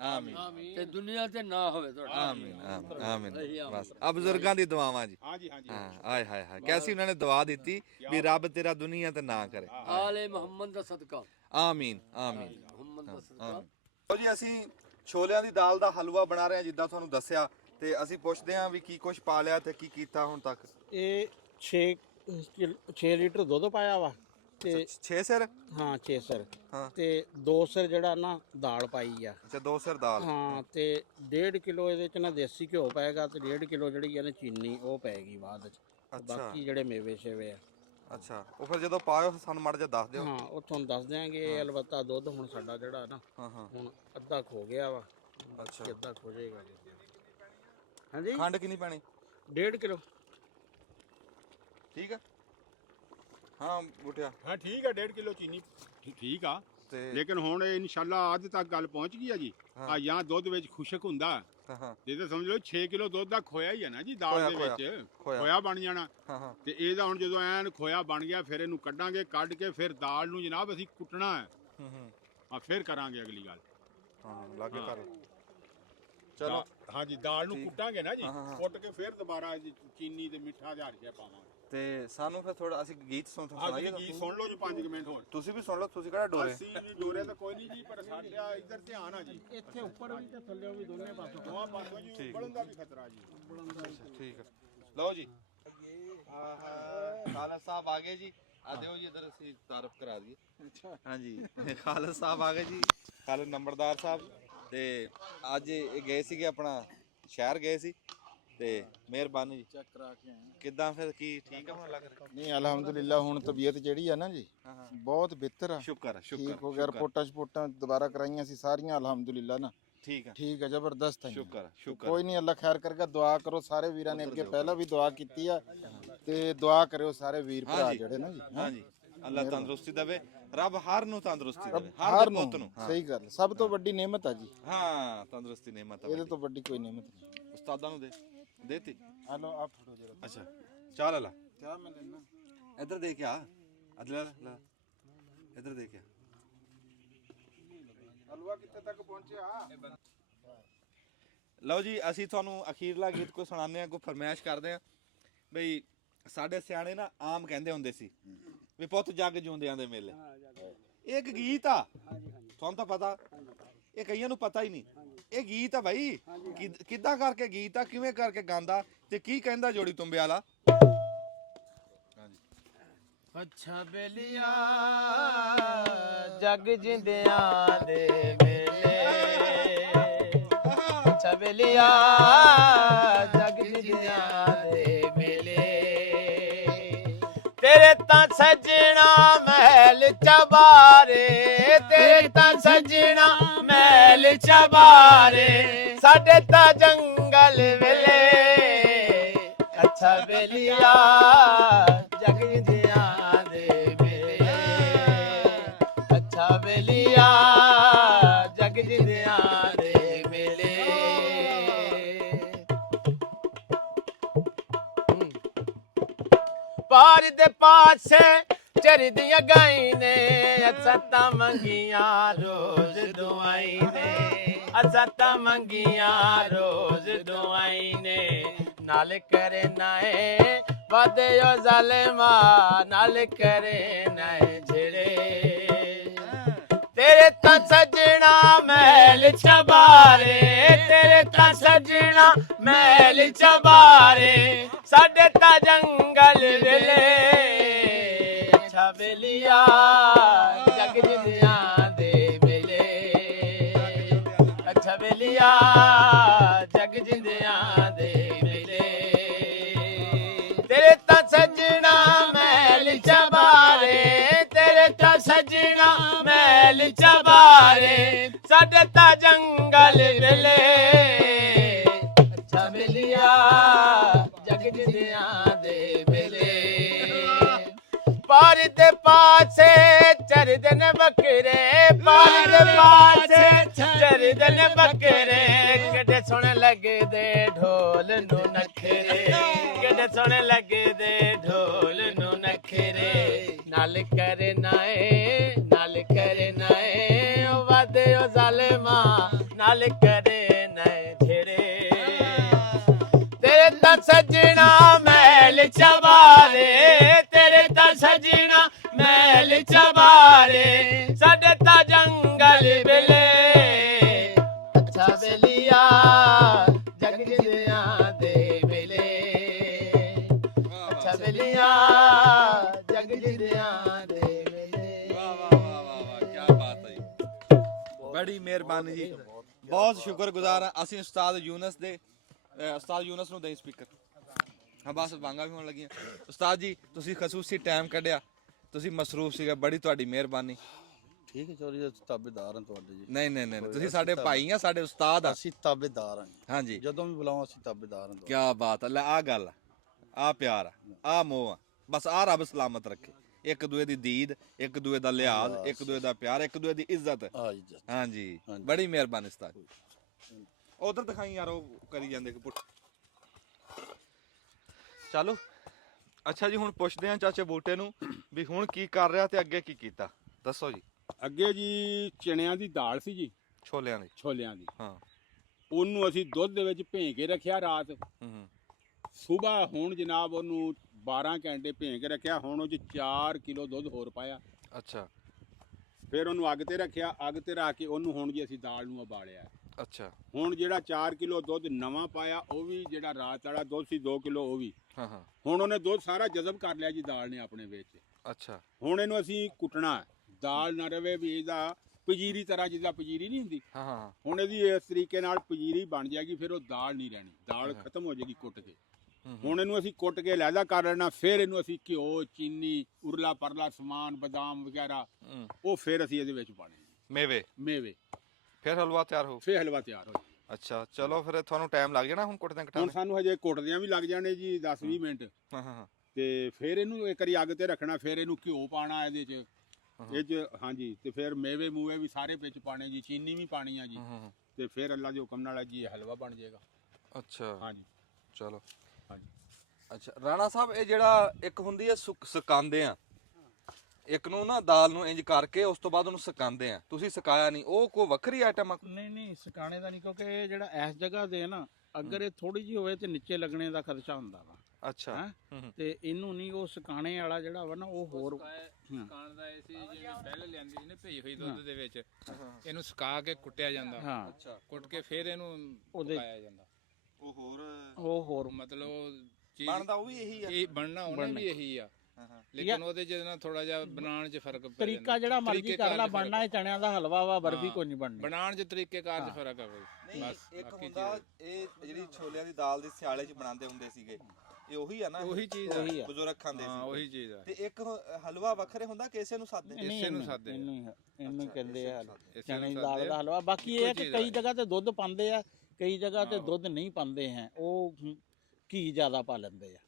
ਤੇ ਦੁਨੀਆ ਤੇ ਨਾ ਹੋਵੇ ਤੁਹਾਡਾ। ਆਮੀਨ ਆਮੀਨ। ਬਸ ਆ ਬਜ਼ੁਰਗਾਂ ਦੀ ਦੁਆਵਾਂ ਜੀ। हाँ जी हाँ जी। ਹਾਂ ਆਏ ਹਾਏ ਹਾਏ ਕੈਸੀ ਉਹਨਾਂ ਨੇ ਦੁਆ ਦਿੱਤੀ ਵੀ ਰੱਬ ਤੇਰਾ ਦੁਨੀਆ ਤੇ ਨਾ ਕਰੇ। ਆਲੇ ਮੁਹੰਮਦ ਦਾ ਸਦਕਾ। ਆਮੀਨ ਆਮੀਨ ਮੁਹੰਮਦ ਦਾ ਸਦਕਾ। ਲਓ ਜੀ ਅਸੀਂ ਛੋਲਿਆਂ ਦੀ ਦਾਲ ਦਾ ਹਲਵਾ ਬਣਾ ਰਹੇ ਹਾਂ ਜਿੱਦਾਂ ਤੁਹਾਨੂੰ ਦੱਸਿਆ, ਤੇ ਅਸੀਂ ਪੁੱਛਦੇ ਹਾਂ ਵੀ ਕੀ ਕੁਝ ਪਾ ਲਿਆ ਤੇ ਕੀ ਕੀਤਾ ਹੁਣ ਤੱਕ। ਇਹ 6 ਲੀਟਰ ਦੁੱਧ ਪਾਇਆ ਵਾ ਤੇ 6 ਸਿਰ। ਹਾਂ 6 ਸਿਰ ਹਾਂ ਤੇ 2 ਸਿਰ ਜਿਹੜਾ ਨਾ ਦਾਲ ਪਾਈ ਆ। ਅੱਛਾ 2 ਸਿਰ ਦਾਲ। ਹਾਂ ਤੇ 1.5 ਕਿਲੋ ਇਹਦੇ ਚ ਨਾ ਦੇਸੀ ਘਿਓ ਪਏਗਾ ਤੇ 1.5 ਕਿਲੋ ਜਿਹੜੀ ਆ ਨਾ ਚੀਨੀ ਉਹ ਪੈਗੀ ਬਾਅਦ ਚ। ਅੱਛਾ ਬਾਕੀ ਜਿਹੜੇ ਮੇਵੇ ਸ਼ੇਵੇ ਆ ਅੱਛਾ ਉਹ ਫਿਰ ਜਦੋਂ ਪਾਇਓ ਸਾਨੂੰ ਮਾੜਾ ਜਿਹਾ ਦੱਸ ਦਿਓ। ਹਾਂ ਉਹ ਤੁਹਾਨੂੰ ਦੱਸ ਦਿਆਂਗੇ। ਅਲਬત્ਤਾ ਦੁੱਧ ਹੁਣ ਸਾਡਾ ਜਿਹੜਾ ਨਾ ਹਾਂ ਹਾਂ ਹੁਣ ਅੱਧਾ ਖੋ ਗਿਆ ਵਾ। ਅੱਛਾ ਅੱਧਾ ਖੋ ਜਾਏਗਾ। ਹਾਂਜੀ ਖੰਡ ਕਿੰਨੀ ਪੈਣੀ? 1.5 ਕਿਲੋ। ਠੀਕ ਆ। ਹਾਂ ਬੁੱਟਿਆ हाँ ठीक है 1.5 किलो चीनी ठीक आ। ਤੇ ਲੇਕਿਨ ਹੁਣ ਇਹ ਇਨਸ਼ਾਅੱਲਾ ਅੱਜ ਤੱਕ ਗੱਲ ਪਹੁੰਚ ਗਈ ਆ ਜੀ। ਹਾਂ। ਆ ਜਾਂ ਦੁੱਧ ਵਿੱਚ ਖੁਸ਼ਕ ਹੁੰਦਾ, ਹਾਂ ਹਾਂ ਜੇ ਤਾਂ ਸਮਝ ਲਓ 6 ਕਿਲੋ ਦੁੱਧ ਦਾ ਖੋਇਆ ਹੀ ਆ ਨਾ ਜੀ ਦਾਲ ਦੇ ਖੋਇਆ, ਵਿੱਚ, ਖੋਇਆ। ਖੋਇਆ ਬਣ ਜਾਣਾ। ਹਾਂ ਹਾਂ ਤੇ ਇਹਦਾ ਹੁਣ ਜਦੋਂ ਐਨ ਖੋਇਆ ਬਣ ਗਿਆ ਫਿਰ ਇਹਨੂੰ ਕੱਢਾਂਗੇ, ਕੱਢ ਕੇ ਫਿਰ ਦਾਲ ਨੂੰ ਜਨਾਬ ਅਸੀਂ ਕੁੱਟਣਾ ਹੈ। ਹੂੰ ਆ ਫਿਰ ਕਰਾਂਗੇ ਅਗਲੀ ਗੱਲ। ਹਾਂ ਲਾਗੇ ਹਾਂ। ਕਰ ਚਲੋ ਹਾਂਜੀ ਦਾਲ ਨੂੰ ਠੀਕ। ਕੁੱਟਾਂਗੇ ਨਾ ਜੀ, ਹਾਂ, ਹਾਂ, ਹਾਂ। ਕੁੱਟ ਕੇ ਫਿਰ ਦੁਬਾਰਾ ਚੀਨੀ ਤੇ ਮਿੱਠਾ ਜਿਹਾ ਹਰ ਪਾਵਾਂਗੇ। ਤੇ ਸਾਨੂੰ ਫਿਰ ਥੋੜਾ ਅਸੀਂ ਗੀਤ ਸੁਣਾਈਏ ਅੱਜ ਗੀਤ ਸੁਣ ਲਓ ਜੀ 5 ਮਿੰਟ ਹੋਰ। ਤੁਸੀਂ ਵੀ ਸੁਣ ਲਓ, ਤੁਸੀਂ ਕਿਹੜਾ ਡੋਰੇ ਅਸੀਂ ਵੀ ਡੋਰੇ ਤਾਂ ਕੋਈ ਨਹੀਂ ਜੀ, ਪਰ ਸਾਡਾ ਇੱਧਰ ਧਿਆਨ ਆ ਜੀ। ਇੱਥੇ ਉੱਪਰ ਵੀ ਤੇ ਥੱਲੇ ਵੀ ਦੋਨੇ ਪਾਸੋਂ ਦੋਵਾਂ ਪਾਸੋਂ ਜੀ ਠੀਕ। ਉਬਲਣ ਦਾ ਵੀ ਖਤਰਾ ਜੀ। ਠੀਕ ਹੈ ਲਓ ਜੀ ਖਾਲਦ ਸਾਹਿਬ ਆ ਗਏ ਜੀ। ਆ ਦਿਓ ਜੀ ਇਧਰ ਅਸੀਂ ਤਾਰਫ ਕਰਾ ਦਈਏ। ਅੱਛਾ ਹਾਂਜੀ ਖਾਲਦ ਸਾਹਿਬ ਆ ਗਏ ਜੀ, ਖਾਲਦ ਨੰਬਰਦਾਰ ਸਾਹਿਬ। ਤੇ ਅੱਜ ਇਹ ਗਏ ਸੀਗੇ ਆਪਣਾ ਸ਼ਹਿਰ ਗਏ ਸੀ ਤੇ ਮਿਹਰਬਾਨੀ ਜੀ। ਚੈੱਕ ਕਰਾ ਕੇ ਆਏ ਕਿੱਦਾਂ ਫਿਰ ਕੀ ਠੀਕ ਆ ਹੁਣ ਲੱਗ ਰਿਹਾ? ਨਹੀਂ ਅਲਹਮਦੁਲਿਲਾ ਹੁਣ ਤਬੀਅਤ ਜਿਹੜੀ ਆ ਨਾ ਜੀ ਹਾਂ ਹਾਂ ਬਹੁਤ ਬਿਹਤਰ ਆ। ਸ਼ੁਕਰ ਠੀਕ ਸ਼ੁਕਰ ਹੋ ਗਿਆ, ਰਿਪੋਰਟਾਂ ਦੁਬਾਰਾ ਕਰਾਈਆਂ ਸੀ ਸਾਰੀਆਂ ਅਲਹਮਦੁਲਿਲਾ ਨਾ ਠੀਕ ਹੈ ਠੀਕ ਹੈ, ਜ਼ਬਰਦਸਤ ਹੈ। ਸ਼ੁਕਰ ਸ਼ੁਕਰ ਕੋਈ ਨਹੀਂ, ਅੱਲਾ ਖੈਰ ਕਰੇਗਾ। ਦੁਆ ਕਰੋ ਸਾਰੇ ਵੀਰਾਂ ਨੇ, ਅੱਗੇ ਪਹਿਲਾਂ ਵੀ ਦੁਆ ਕੀਤੀ ਆ ਤੇ ਦੁਆ ਕਰਿਓ ਸਾਰੇ ਵੀਰ ਭਰਾ ਹਾਂਜੀ। ਜਿਹੜੇ ਨਾ ਜੀ। ਹਾਂਜੀ ਅੱਲਾ ਤੰਦਰੁਸਤੀ ਦੇਵੇ, ਰੱਬ ਹਰ ਨੂੰ ਤੰਦਰੁਸਤੀ ਦੇਵੇ, ਹਰ ਦੇ ਨੂੰ ਪੁੱਤ ਨੂੰ। ਹਾਂ। ਸਹੀ ਗੱਲ, ਸਭ ਤੋਂ ਵੱਡੀ ਨੇਮਤ ਆ ਜੀ, ਹਾਂ ਤੰਦਰੁਸਤੀ ਨੇਮਤ ਇਹਦੇ ਹੈ। ਤੋਂ ਵੱਡੀ ਕੋਈ ਨੇਮਤ ਨਹੀਂ। ਉਸਤਾਦਾਂ ਨੂੰ ਦੇਤੀ ਹਲੋ ਆਪ ਫੜੋ ਜਰਾ ਅੱਛਾ ਚੱਲ ਲਾ ਚਾਹ ਮੈਂ ਲੈਣਾ। ਇੱਧਰ ਦੇ ਕੇ ਆ ਅਦਲਾ ਲਾ ਇੱਧਰ ਦੇ ਕੇ ਆ। ਹਲਵਾ ਕਿੱਥੇ ਤੱਕ ਪਹੁੰਚਿਆ? ਲਓ ਜੀ ਅਸੀਂ ਤੁਹਾਨੂੰ ਅਖੀਰਲਾ ਗੀਤ ਕੋਈ ਸੁਣਾਉਂਦੇ ਆ, ਕੋਈ ਫਰਮਾਇਸ਼ ਕਰਦੇ ਆ ਬਈ। ਸਾਡੇ ਸਿਆਣੇ ਨਾ ਆਮ ਕਹਿੰਦੇ ਹੁੰਦੇ ਸੀ ਵੀ ਪੁੱਤ ਜੱਗ ਜਿਉਂਦਿਆਂ ਦੇ ਮੇਲੇ। ਇਹ ਇੱਕ ਗੀਤ ਆ, ਤੁਹਾਨੂੰ ਤਾਂ ਪਤਾ, ਇਹ ਕਈਆਂ ਨੂੰ ਪਤਾ ਹੀ ਨਹੀਂ। ਇਹ ਗੀਤ ਆ ਭਾਈ, ਕਿੱਦਾਂ ਕਰਕੇ ਗੀਤ ਆ, ਕਿਵੇਂ ਕਰਕੇ ਗਾਉਂਦਾ ਤੇ ਕੀ ਕਹਿੰਦਾ ਜੋੜੀ ਤੁੰਬੇ ਵਾਲਾ। ਅੱਛਾ ਬੇਲੀਆ ਜਗ ਜਿੰਦਿਆਂ ਦੇ ਮੇਲੇ, ਅੱਛਾ ਬੇਲੀਆ ਜਗ ਜਿੰਦਿਆਂ ਦੇ ਮੇਲੇ, ਤੇਰੇ ਤਾਂ ਸਜਣਾ ਮਹਿਲ ਚਬਾਰੇ, ਤੇਰੇ ਤਾਂ ਸਜਣਾ ਮਹਿਲ ਚਬਾਰੇ, ਸਾਡੇ ਤਾਂ ਜੰਗਲ ਵੇਲੇ, ਅੱਛਾ ਬੇਲੀਆ ਜਗ ਜਿੰਦਿਆਂ ਦੇ ਮੇਲੇ, ਅੱਛਾ ਬੇਲੀਆ ਜਗ ਜਿੰਦਿਆਂ ਦੇ ਮੇਲੇ। ਪਾਰ ਦੇ ਪਾਸੇ ਚਰਦੀਆਂ ਗਾਈ ਨੇ, ਅਸਾਂ ਤਾਂ ਮੰਗੀਆਂ ਰੋਜ਼ ਦੁਆਈ ਨੇ, ਅਸਾਂ ਤਾਂ ਮੰਗੀਆਂ ਰੋਜ਼ ਦੁਆਈ ਨੇ, ਨਾਲ ਕਰੇ ਨਾਏ ਵਾਦਿਓ ਜ਼ਾਲਿਮਾ, ਨਾਲ ਕਰੇ ਨਾਏ ਜਿਹੜੇ, ਤੇਰੇ ਤਾਂ ਸਜਣਾ ਮਹਿਲ ਚਬਾਰੇ, ਤੇਰੇ ਤਾਂ ਸਜਣਾ ਮਹਿਲ ਚਬਾਰੇ, ਸਾਡੇ ਤਾਂ ਜੰਗਲ ਵੇਲੇ, ਅੱਛਾ ਬੇਲੀਆ ਜਗ ਜਿੰਦਿਆਂ ਦੇ ਮੇਲੇ, ਅੱਛਾ ਬੇਲੀਆ ਜਗ ਜਿੰਦਿਆਂ ਦੇ ਮੇਲੇ, ਤੇਰੇ ਤਾਂ ਸਜਣਾ ਮਹਿਲ ਚਬਾਰੇ, ਤੇਰੇ ਤਾਂ ਸਜਣਾ ਮਹਿਲ ਚਬਾਰੇ, ਸਾਡੇ ਤਾਂ ਜੰਗਲ ਵੇਲੇ, ਅੱਛਾ ਬੇਲੀਆ ਜਗ ਜਿੰਦਿਆਂ ਦੇ ਮੇਲੇ, ਪਾਰ ਦੇ ਪਾਸੇ ਚਰਦੇ ਨੇ ਬੱਕਰੇ, ਪਾਰ ਦੇ ਪਾਸੇ ਚਰਦੇ ਨੇ ਬੱਕਰੇ, ਕਿੱਡੇ ਸੋਹਣੇ ਲੱਗਦੇ ਢੋਲ ਨੂੰ ਨਖਰੇ, ਕਿੱਡੇ ਸੋਹਣੇ ਲੱਗਦੇ ਢੋਲ ਨੂੰ ਨਖਰੇ, ਨਾਲ ਕਰੇ ਨਾਏ, ਨਾਲ ਕਰੇ ਨਾਏ, ਉਹ ਵਾਦੇ ਉਹ ਜ਼ਾਲਿਮਾ, ਨਾਲ ਕਰੇ ਨਾਏ ਛੇੜੇ, ਤੇਰੇ ਤਾਂ ਸਜਣਾ ਮਹਿਲ ਚਬਾਰੇ, ਤੇਰੇ ਤਾਂ ਸਜਣਾ ਮਹਿਲ ਚਬਾਰੇ, ਸਾਡੇ ਤਾਂ ਜੰਗਲ ਵੇਲੇ, ਅੱਛਾ ਬੇਲੀਆ ਜਗ ਜਿੰਦਿਆਂ ਦੇ ਮੇਲੇ, ਅੱਛਾ ਬੇਲੀਆ ਜਗ ਜਿੰਦਿਆਂ ਦੇ ਮੇਲੇ। ਵਾਹ ਵਾਹ ਵਾਹ ਵਾਹ ਵਾਹ ਕੀ ਬਾਤ ਹੈ ਜੀ, ਬੜੀ ਮਿਹਰਬਾਨੀ ਜੀ, ਬਹੁਤ ਸ਼ੁਕਰਗੁਜ਼ਾਰ ਹਾਂ ਅਸੀਂ ਉਸਤਾਦ ਯੂਨਸ ਦੇ। ਉਸਤਾਦ ਯੂਨਸ ਨੂੰ ਦੇ ਸਪੀਕਰ। ਹਾਂ ਬਸ ਵਾਂਗਾ ਵੀ ਹੋਣ ਲੱਗੀਆਂ। ਉਸਤਾਦ ਜੀ ਤੁਸੀਂ ਖਸੂਸੀ ਟਾਈਮ ਕੱਢਿਆ, ਤੁਸੀਂ ਮਸਰੂਫ ਸੀਗਾ, ਬੜੀ ਤੁਹਾਡੀ ਮਿਹਰਬਾਨੀ। ਠੀਕ ਹੈ ਚੌਧਰੀ ਜੀ, ਤਾਬੇਦਾਰ ਹਾਂ ਤੁਹਾਡੇ ਜੀ। ਨਹੀਂ ਨਹੀਂ ਨਹੀਂ ਤੁਸੀਂ ਸਾਡੇ ਭਾਈ ਆ, ਸਾਡੇ ਉਸਤਾਦ ਆ। ਅਸੀਂ ਤਾਬੇਦਾਰ ਹਾਂ, ਹਾਂਜੀ ਜਦੋਂ ਵੀ ਬੁਲਾਓ ਅਸੀਂ ਤਾਬੇਦਾਰ ਹਾਂ। ਕੀ ਬਾਤ ਹੈ, ਲੈ ਆ ਗੱਲ ਆ ਪਿਆਰ ਆ ਮੋਹ ਆ, ਬਸ ਆ ਰੱਬ ਸਲਾਮਤ ਰੱਖੇ। ਇੱਕ ਦੂਏ ਦੀ ਦੀਦ, ਇੱਕ ਦੂਏ ਦਾ ਲਿਹਾਜ਼, ਇੱਕ ਦੂਏ ਦਾ ਪਿਆਰ, ਇੱਕ ਦੂਏ ਦੀ ਇੱਜ਼ਤ। ਹਾਂਜੀ, ਬੜੀ ਮਿਹਰਬਾਨੀ ਉਸਤਾਦ। ਉਧਰ ਦਿਖਾਈ ਯਾਰ, ਉਹ ਕਰੀ ਜਾਂਦੇ ਕਿ ਚਲੋ। ਅੱਛਾ ਜੀ, ਹੁਣ ਪੁੱਛਦੇ ਆ ਚਾਚੇ ਬੂਟੇ ਨੂੰ ਵੀ ਹੁਣ ਕੀ ਕਰ ਰਿਹਾ ਤੇ ਅੱਗੇ ਕੀ ਕੀਤਾ, ਦੱਸੋ ਜੀ। ਅੱਗੇ ਜੀ ਚਣਿਆਂ ਦੀ ਦਾਲ ਸੀ ਜੀ, ਛੋਲਿਆਂ ਦੀ। ਛੋਲਿਆਂ ਦੀ। ਹਾਂ। ਉਹਨੂੰ ਅਸੀਂ ਦੁੱਧ ਦੇ ਵਿੱਚ ਭੇਂ ਕੇ ਰੱਖਿਆ ਰਾਤ। ਹੂੰ। ਸਵੇਰ ਹੁਣ ਜਨਾਬ ਉਹਨੂੰ 12 ਘੰਟੇ ਭੇਂ ਕੇ ਰੱਖਿਆ। ਹੁਣ ਉਹ 'ਚ 4 ਕਿਲੋ ਦੁੱਧ ਹੋਰ ਪਾਇਆ। ਅੱਛਾ। ਫਿਰ ਉਹਨੂੰ ਅੱਗ ਤੇ ਰੱਖਿਆ। ਅੱਗ ਤੇ ਰੱਖ ਕੇ ਉਹਨੂੰ ਹੁਣ ਜੀ ਅਸੀਂ ਦਾਲ ਨੂੰ ਉਬਾਲਿਆ। ਅੱਛਾ। ਹੁਣ ਜਿਹੜਾ 4 ਕਿਲੋ ਦੁੱਧ ਨਵਾਂ ਪਾਇਆ, ਉਹ ਵੀ ਜਿਹੜਾ ਰਾਤ ਵਾਲਾ ਦੁੱਧ ਸੀ 2 ਕਿਲੋ, ਉਹ ਵੀ ਹਾਂ ਹਾਂ। ਹੁਣ ਉਹਨੇ ਦੁੱਧ ਸਾਰਾ ਜਜ਼ਬ ਕਰ ਲਿਆ ਜੀ ਦਾਲ ਨੇ ਆਪਣੇ ਵਿੱਚ। ਅੱਛਾ। ਹੁਣ ਇਹਨੂੰ ਅਸੀਂ ਕੁੱਟਣਾ ਹੈ। ਦਾਲ ਨਾ ਰਵੇ ਵੀ ਇਹਦਾ ਪੰਜੀਰੀ ਤਰ੍ਹਾਂ, ਜਿੱਦਾਂ ਪੰਜੀਰੀ ਨਹੀਂ ਹੁੰਦੀ, ਹਾਂ ਹਾਂ। ਹੁਣ ਇਹਦੀ ਇਸ ਤਰੀਕੇ ਨਾਲ ਪੰਜੀਰੀ ਬਣ ਜਾਏਗੀ। ਫਿਰ ਉਹ ਦਾਲ ਨਹੀਂ ਰਹਿਣੀ, ਦਾਲ ਖਤਮ ਹੋ ਜਾਏਗੀ ਕੁੱਟ ਕੇ। ਹੁਣ ਇਹਨੂੰ ਅਸੀਂ ਕੁੱਟ ਕੇ ਲਹਿਦਾ ਕਰ ਲੈਣਾ। ਫਿਰ ਇਹਨੂੰ ਅਸੀਂ ਘਿਓ, ਚੀਨੀ, ਉਰਲਾ ਪਰਲਾ ਸਮਾਨ, ਬਦਾਮ ਵਗੈਰਾ, ਉਹ ਫਿਰ ਅਸੀਂ ਇਹਦੇ ਵਿੱਚ ਪਾਣੇ ਮੇਵੇ। ਫਿਰ ਹਲਵਾ ਤਿਆਰ ਹੋ। ਫਿਰ ਹਲਵਾ ਤਿਆਰ ਹੋ ਜਾਏਗਾ। ਅੱਛਾ ਚਲੋ, ਫਿਰ ਤੁਹਾਨੂੰ ਟਾਈਮ ਲੱਗ ਜਾਣਾ ਹੁਣ ਕੁੱਟਦੇ ਹੁਣ ਘਟਾਉਂਦੇ। ਸਾਨੂੰ ਹਜੇ ਕੁੱਟਦਿਆਂ ਵੀ ਲੱਗ ਜਾਣੇ ਜੀ 10-20 ਮਿੰਟ। ਹਾਂ ਹਾਂ। ਤੇ ਫਿਰ ਇਹਨੂੰ ਇੱਕ ਵਾਰੀ ਅੱਗ ਤੇ ਰੱਖਣਾ। ਫਿਰ ਇਹਨੂੰ ਘਿਓ ਪਾਣਾ ਇਹਦੇ 'ਚ, ਇਹ 'ਚ। ਹਾਂਜੀ। ਤੇ ਫਿਰ ਮੇਵੇ ਮੂਵੇ ਵੀ ਸਾਰੇ ਵਿੱਚ ਪਾਣੇ ਜੀ, ਚੀਨੀ ਵੀ ਪਾਣੀ ਆ ਜੀ। ਤੇ ਫਿਰ ਅੱਲਾ ਦੇ ਹੁਕਮ ਨਾਲ ਜੀ ਹਲਵਾ ਬਣ ਜਾਏਗਾ। ਅੱਛਾ। ਹਾਂਜੀ ਚਲੋ। ਹਾਂਜੀ। ਅੱਛਾ ਰਾਣਾ ਸਾਹਿਬ, ਇਹ ਜਿਹੜਾ ਇੱਕ ਹੁੰਦੀ ਹੈ ਸੁਕਾਉਂਦੇ ਆ, ਇੱਕ ਨੂੰ ਨਾ ਦਾਲ ਨੂੰ ਇੰਜ ਕਰਕੇ ਉਸ ਤੋਂ ਬਾਅਦ ਉਹਨੂੰ ਸੁਕਾਉਂਦੇ ਆ, ਤੁਸੀਂ ਸੁਕਾਇਆ ਨਹੀਂ, ਉਹ ਕੋਈ ਵੱਖਰੀ ਆਈਟਮ ਆ? ਨਹੀਂ ਸੁਕਾਣੇ ਦਾ ਨਹੀਂ, ਕਿਉਂਕਿ ਇਹ ਜਿਹੜਾ ਇਸ ਜਗ੍ਹਾ ਤੇ ਨਾ, ਅਗਰ ਇਹ ਥੋੜੀ ਜਿਹੀ ਹੋਵੇ ਤੇ ਨੀਚੇ ਲੱਗਣੇ ਦਾ ਖਰਚਾ ਹੁੰਦਾ ਵਾ। ਅੱਛਾ। ਤੇ ਇਹਨੂੰ ਨਹੀਂ, ਉਹ ਸੁਕਾਣੇ ਵਾਲਾ ਜਿਹੜਾ ਵਾ ਨਾ, ਉਹ ਹੋਰ ਸੁਕਾਉਣ ਦਾ ਇਹ ਸੀ, ਜਿਵੇਂ ਪਹਿਲੇ ਲਿਆਂਦੀ ਸੀ ਨਾ ਭੇਜੀ ਹੋਈ ਦੁੱਧ ਦੇ ਵਿੱਚ, ਇਹਨੂੰ ਸੁਕਾ ਕੇ ਕੁੱਟਿਆ ਜਾਂਦਾ। ਹਾਂ। ਅੱਛਾ। ਕੁੱਟ ਕੇ ਫਿਰ ਇਹਨੂੰ ਉਹਦੇ ਪਕਾਇਆ ਜਾਂਦਾ। ਉਹ ਹੋਰ ਮਤਲਬ ਚੀਜ਼ ਬਣਦਾ ਉਹ ਵੀ ਇਹੀ ਆ। ਇਹ ਬਣਨਾ ਉਹਨੇ ਵੀ ਇਹੀ ਆ, ਲੇਕਿਨ ਉਹਦੇ 'ਚ ਨਾ ਥੋੜਾ ਜਿਹਾ ਬਣਾਉਣ 'ਚ ਫਰਕ ਪੈ ਜਾਂਦਾ। ਤਰੀਕਾ ਜਿਹੜਾ ਮਰਜ਼ੀ ਕਰ ਲਾ, ਬਣਨਾ ਇਹ ਚਣਿਆਂ ਦਾ ਹਲਵਾ ਵਾ, ਬਰਫੀ ਕੋਈ ਨਹੀਂ ਬਣਨੀ। ਬਣਾਉਣ 'ਚ ਤਰੀਕੇਕਾਰ 'ਚ ਫਰਕ ਆ ਕੋਈ। ਬਸ ਇੱਕ ਬਾਕੀ ਹੁੰਦਾ ਇਹ ਜਿਹੜੀ ਛੋਲਿਆਂ ਦੀ ਦਾਲ ਦੀ ਸਿਆਲੇ 'ਚ ਬਣਾਉਂਦੇ ਹੁੰਦੇ ਸੀਗੇ, ਇਹ ਉਹੀ ਆ ਨਾ? ਉਹੀ ਚੀਜ਼ ਆ, ਉਹੀ ਆ। ਬਜ਼ੁਰਗ ਖਾਂਦੇ ਹਾਂ ਸੀ। ਉਹੀ ਚੀਜ਼ ਆ। ਤੇ ਇੱਕ ਹਲਵਾ ਵੱਖਰੇ ਹੁੰਦਾ, ਕਿਸੇ ਨੂੰ ਸਾਦੇ? ਇਸੇ ਨੂੰ ਸਾਦੇ ਆ। ਇਹਨੂੰ ਕਹਿੰਦੇ ਆ ਇਸੇ ਚਣੇ ਦੀ ਨੂੰ ਦਾਲ ਸਾਦੇ ਦਾ ਆ। ਹਲਵਾ। ਬਾਕੀ ਇਹ ਹੈ ਕਿ ਕਈ ਜਗ੍ਹਾ ਤੇ ਦੁੱਧ ਪਾਉਂਦੇ ਆ, ਕਈ ਜਗ੍ਹਾ ਤੇ ਦੁੱਧ ਨਹੀਂ ਪਾਉਂਦੇ ਹੈ, ਉਹ ਘੀ ਜ਼ਿਆਦਾ ਪਾ ਲੈਂਦੇ ਆ।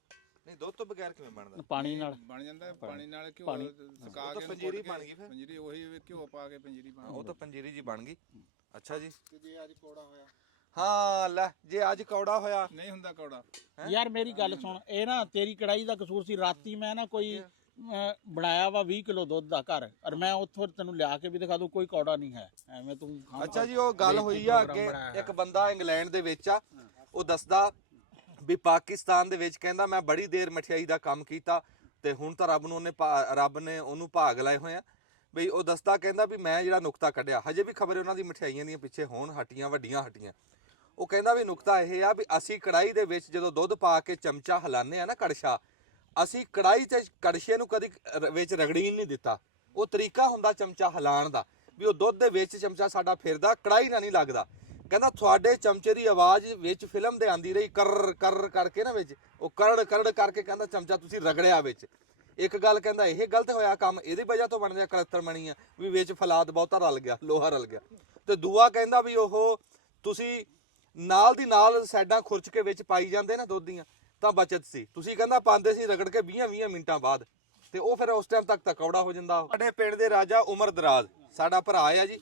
ਨਹੀਂ, ਦੁੱਧ ਤੋਂ ਬਗੈਰ ਕਿਵੇਂ ਬਣਦਾ? ਪਾਣੀ ਨਾਲ ਬਣ ਜਾਂਦਾ, ਪਾਣੀ ਨਾਲ ਘਿਓ ਪਾਣੀ। ਸੁਕਾ ਕੇ ਪੰਜੀਰੀ ਬਣ ਗਈ ਫਿਰ? ਪੰਜੀਰੀ ਉਹੀ ਘਿਓ ਪਾ ਕੇ ਪੰਜੀਰੀ ਬਣ ਉਹ ਤਾਂ ਪੰਜੀਰੀ ਜੀ ਬਣ ਗਈ। ਅੱਛਾ ਜੀ। ਤੇ ਜੇ ਅੱਜ ਕੋੜਾ ਹੋਇਆ, ਹਾਂ ਲੈ, ਜੇ ਅੱਜ ਕੌੜਾ ਹੋਇਆ ਨਹੀਂ ਹੁੰਦਾ ਕੌੜਾ। ਯਾਰ ਮੇਰੀ ਗੱਲ ਸੁਣ, ਇਹ ਨਾ ਤੇਰੀ ਕੜਾਈ ਦਾ ਕਸੂਰ ਸੀ। ਰਾਤੀ ਮੈਂ ਨਾ ਕੋਈ ਬਣਾਇਆ ਵਾ 20 ਕਿਲੋ ਦੁੱਧ ਦਾ ਘਰ, ਔਰ ਮੈਂ ਉੱਥੋਂ ਤੈਨੂੰ ਲਿਆ ਕੇ ਵੀ ਦਿਖਾ ਦੂੰ, ਕੋਈ ਕੌੜਾ ਨਹੀਂ ਹੈ। ਐਵੇਂ ਤੂੰ ਅੱਛਾ ਜੀ, ਉਹ ਗੱਲ ਹੋਈ ਆ ਅੱਗੇ, ਇੱਕ ਬੰਦਾ ਇੰਗਲੈਂਡ ਦੇ ਵਿੱਚ ਆ, ਉਹ ਦੱਸਦਾ ਵੀ ਪਾਕਿਸਤਾਨ ਦੇ ਵਿੱਚ ਕਹਿੰਦਾ ਮੈਂ ਬੜੀ ਦੇਰ ਮਠਿਆਈ ਦਾ ਕੰਮ ਕੀਤਾ ਤੇ ਹੁਣ ਤਾਂ ਰੱਬ ਨੇ ਉਹਨੂੰ ਭਾਗ ਲਾਏ ਹੋਏ ਆ। ਬਈ ਉਹ ਦੱਸਦਾ, ਕਹਿੰਦਾ ਵੀ ਮੈਂ ਜਿਹੜਾ ਨੁਕਤਾ ਕੱਢਿਆ, ਹਜੇ ਵੀ ਖਬਰ ਉਹਨਾਂ ਦੀ ਮਠਿਆਈਆਂ ਦੀਆਂ ਪਿੱਛੇ ਹੋਣ ਹੱਟੀਆਂ, ਵੱਡੀਆਂ ਹੱਟੀਆਂ। ਉਹ ਕਹਿੰਦਾ ਵੀ ਨੁਕਤਾ ਇਹ ਆ ਵੀ ਅਸੀਂ ਕੜਾਈ ਦੇ ਵਿੱਚ ਜਦੋਂ ਦੁੱਧ ਪਾ ਕੇ ਚਮਚਾ ਹਿਲਾਉਂਦੇ ਆ ਨਾ, ਕੜਛਾ, ਅਸੀਂ ਕੜਾਈ ਤੇ ਕੜਛੇ ਨੂੰ ਕਦੀ ਵਿੱਚ ਰਗੜੀਨ ਨਹੀਂ ਦਿੱਤਾ। ਉਹ ਤਰੀਕਾ ਹੁੰਦਾ ਚਮਚਾ ਹਿਲਾਉਣ ਦਾ, ਵੀ ਉਹ ਦੁੱਧ ਦੇ ਵਿੱਚ ਚਮਚਾ ਸਾਡਾ ਫਿਰਦਾ, ਕੜਾਈ ਨਾਲ ਨਹੀਂ ਲੱਗਦਾ। ਕਹਿੰਦਾ ਤੁਹਾਡੇ ਚਮਚੇ ਦੀ ਆਵਾਜ਼ ਵਿੱਚ ਫਿਲਮ ਦੇ ਆਂਦੀ ਰਹੀ, ਕਰ ਕਰ ਕਰਕੇ ਨਾ, ਵਿੱਚ ਉਹ ਕਰੜ ਕਰੜ ਕਰਕੇ, ਕਹਿੰਦਾ ਚਮਚਾ ਤੁਸੀਂ ਰਗੜਿਆ ਵਿੱਚ। ਇੱਕ ਗੱਲ ਕਹਿੰਦਾ ਇਹ ਗਲਤ ਹੋਇਆ ਕੰਮ, ਇਹਦੀ ਵਜ੍ਹਾ ਤੋਂ ਬਣਦਿਆ ਕਲੱਤਰ ਬਣੀ ਆ, ਵੀ ਵਿੱਚ ਫਲਾਦ ਬਹੁਤਾ ਰਲ ਗਿਆ, ਲੋਹਾ ਰਲ ਗਿਆ। ਤੇ ਦੂਆ ਕਹਿੰਦਾ ਵੀ ਉਹ ਤੁਸੀਂ ਨਾਲ ਦੀ ਨਾਲ ਸਾਈਡਾਂ ਖੁਰਚ ਕੇ ਵਿੱਚ ਪਾਈ ਜਾਂਦੇ ਨਾ ਦੁੱਧ ਦੀਆਂ, ਤਾਂ ਬਚਤ ਸੀ। ਤੁਸੀਂ ਕਹਿੰਦਾ ਪਾਉਂਦੇ ਸੀ ਰਗੜ ਕੇ 20-20 ਮਿੰਟਾਂ ਬਾਅਦ, ਤੇ ਉਹ ਫਿਰ ਉਸ ਟਾਈਮ ਤੱਕ ਤਾਂ ਕੌੜਾ ਹੋ ਜਾਂਦਾ। ਸਾਡੇ ਪਿੰਡ ਦੇ ਰਾਜਾ ਉਮਰ ਦਰਾਜ਼ ਸਾਡਾ ਭਰਾ ਆ ਜੀ,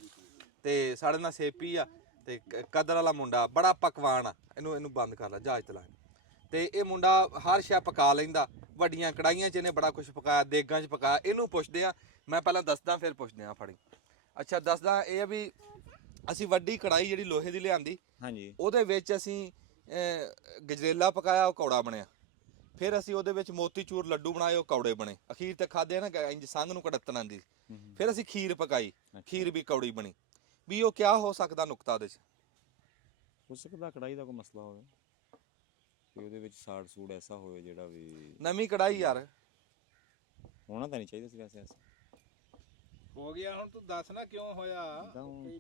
ਤੇ ਸਾਡੇ ਨਾਲ ਸੇਪੀ ਆ, ਤੇ ਕਦਰ ਵਾਲਾ ਮੁੰਡਾ, ਬੜਾ ਪਕਵਾਨ ਆ। ਇਹਨੂੰ ਬੰਦ ਕਰ ਲਾ, ਜਹਾਜ਼ ਚਲਾ। ਤੇ ਇਹ ਮੁੰਡਾ ਹਰ ਸ਼ੈ ਪਕਾ ਲੈਂਦਾ, ਵੱਡੀਆਂ ਕੜਾਈਆਂ 'ਚ ਇਹਨੇ ਬੜਾ ਕੁਝ ਪਕਾਇਆ, ਦੇਗਾਂ 'ਚ ਪਕਾਇਆ। ਇਹਨੂੰ ਪੁੱਛਦੇ ਆ, ਮੈਂ ਪਹਿਲਾਂ ਦੱਸਦਾ ਫਿਰ ਪੁੱਛਦੇ ਆ, ਫੜੀ। ਅੱਛਾ, ਦੱਸਦਾ ਇਹ ਆ ਵੀ ਅਸੀਂ ਵੱਡੀ ਕੜਾਈ ਜਿਹੜੀ ਲੋਹੇ ਦੀ ਲਿਆਂਦੀ, ਹਾਂਜੀ, ਉਹਦੇ ਵਿੱਚ ਅਸੀਂ ਗਜਰੇਲਾ ਪਕਾਇਆ, ਉਹ ਕੌੜਾ ਬਣਿਆ। ਫਿਰ ਅਸੀਂ ਉਹਦੇ ਵਿੱਚ ਮੋਤੀਚੂਰ ਲੱਡੂ ਬਣਾਏ, ਉਹ ਕੌੜੇ ਬਣੇ। ਅਖੀਰ ਤੇ ਖਾਦੇ ਨਾ, ਇੰਜ ਸੰਗ ਨੂੰ ਕੜਤਣ ਆਂਦੀ। ਫਿਰ ਅਸੀਂ ਖੀਰ ਪਕਾਈ, ਖੀਰ ਵੀ ਕੌੜੀ ਬਣੀ। ਵੀ ਉਹ ਕਿਆ ਹੋ ਸਕਦਾ ਨੁਕਤਾ ਉਹਦੇ 'ਚ? ਹੋ ਸਕਦਾ ਕੜਾਈ ਦਾ ਕੋਈ ਮਸਲਾ ਹੋਵੇ, ਕਿ ਉਹਦੇ ਵਿੱਚ ਸਾੜ ਸੂੜ ਐਸਾ ਹੋਵੇ ਜਿਹੜਾ ਵੀ। ਨਵੀਂ ਕੜਾਈ ਯਾਰ, ਹੋਣਾ ਤਾਂ ਨਹੀਂ ਚਾਹੀਦਾ ਸੀ ਵੈਸੇ ਐਸਾ। ਹੋ ਗਿਆ, ਹੁਣ ਤੂੰ ਦੱਸ ਨਾ ਕਿਉਂ ਹੋਇਆ।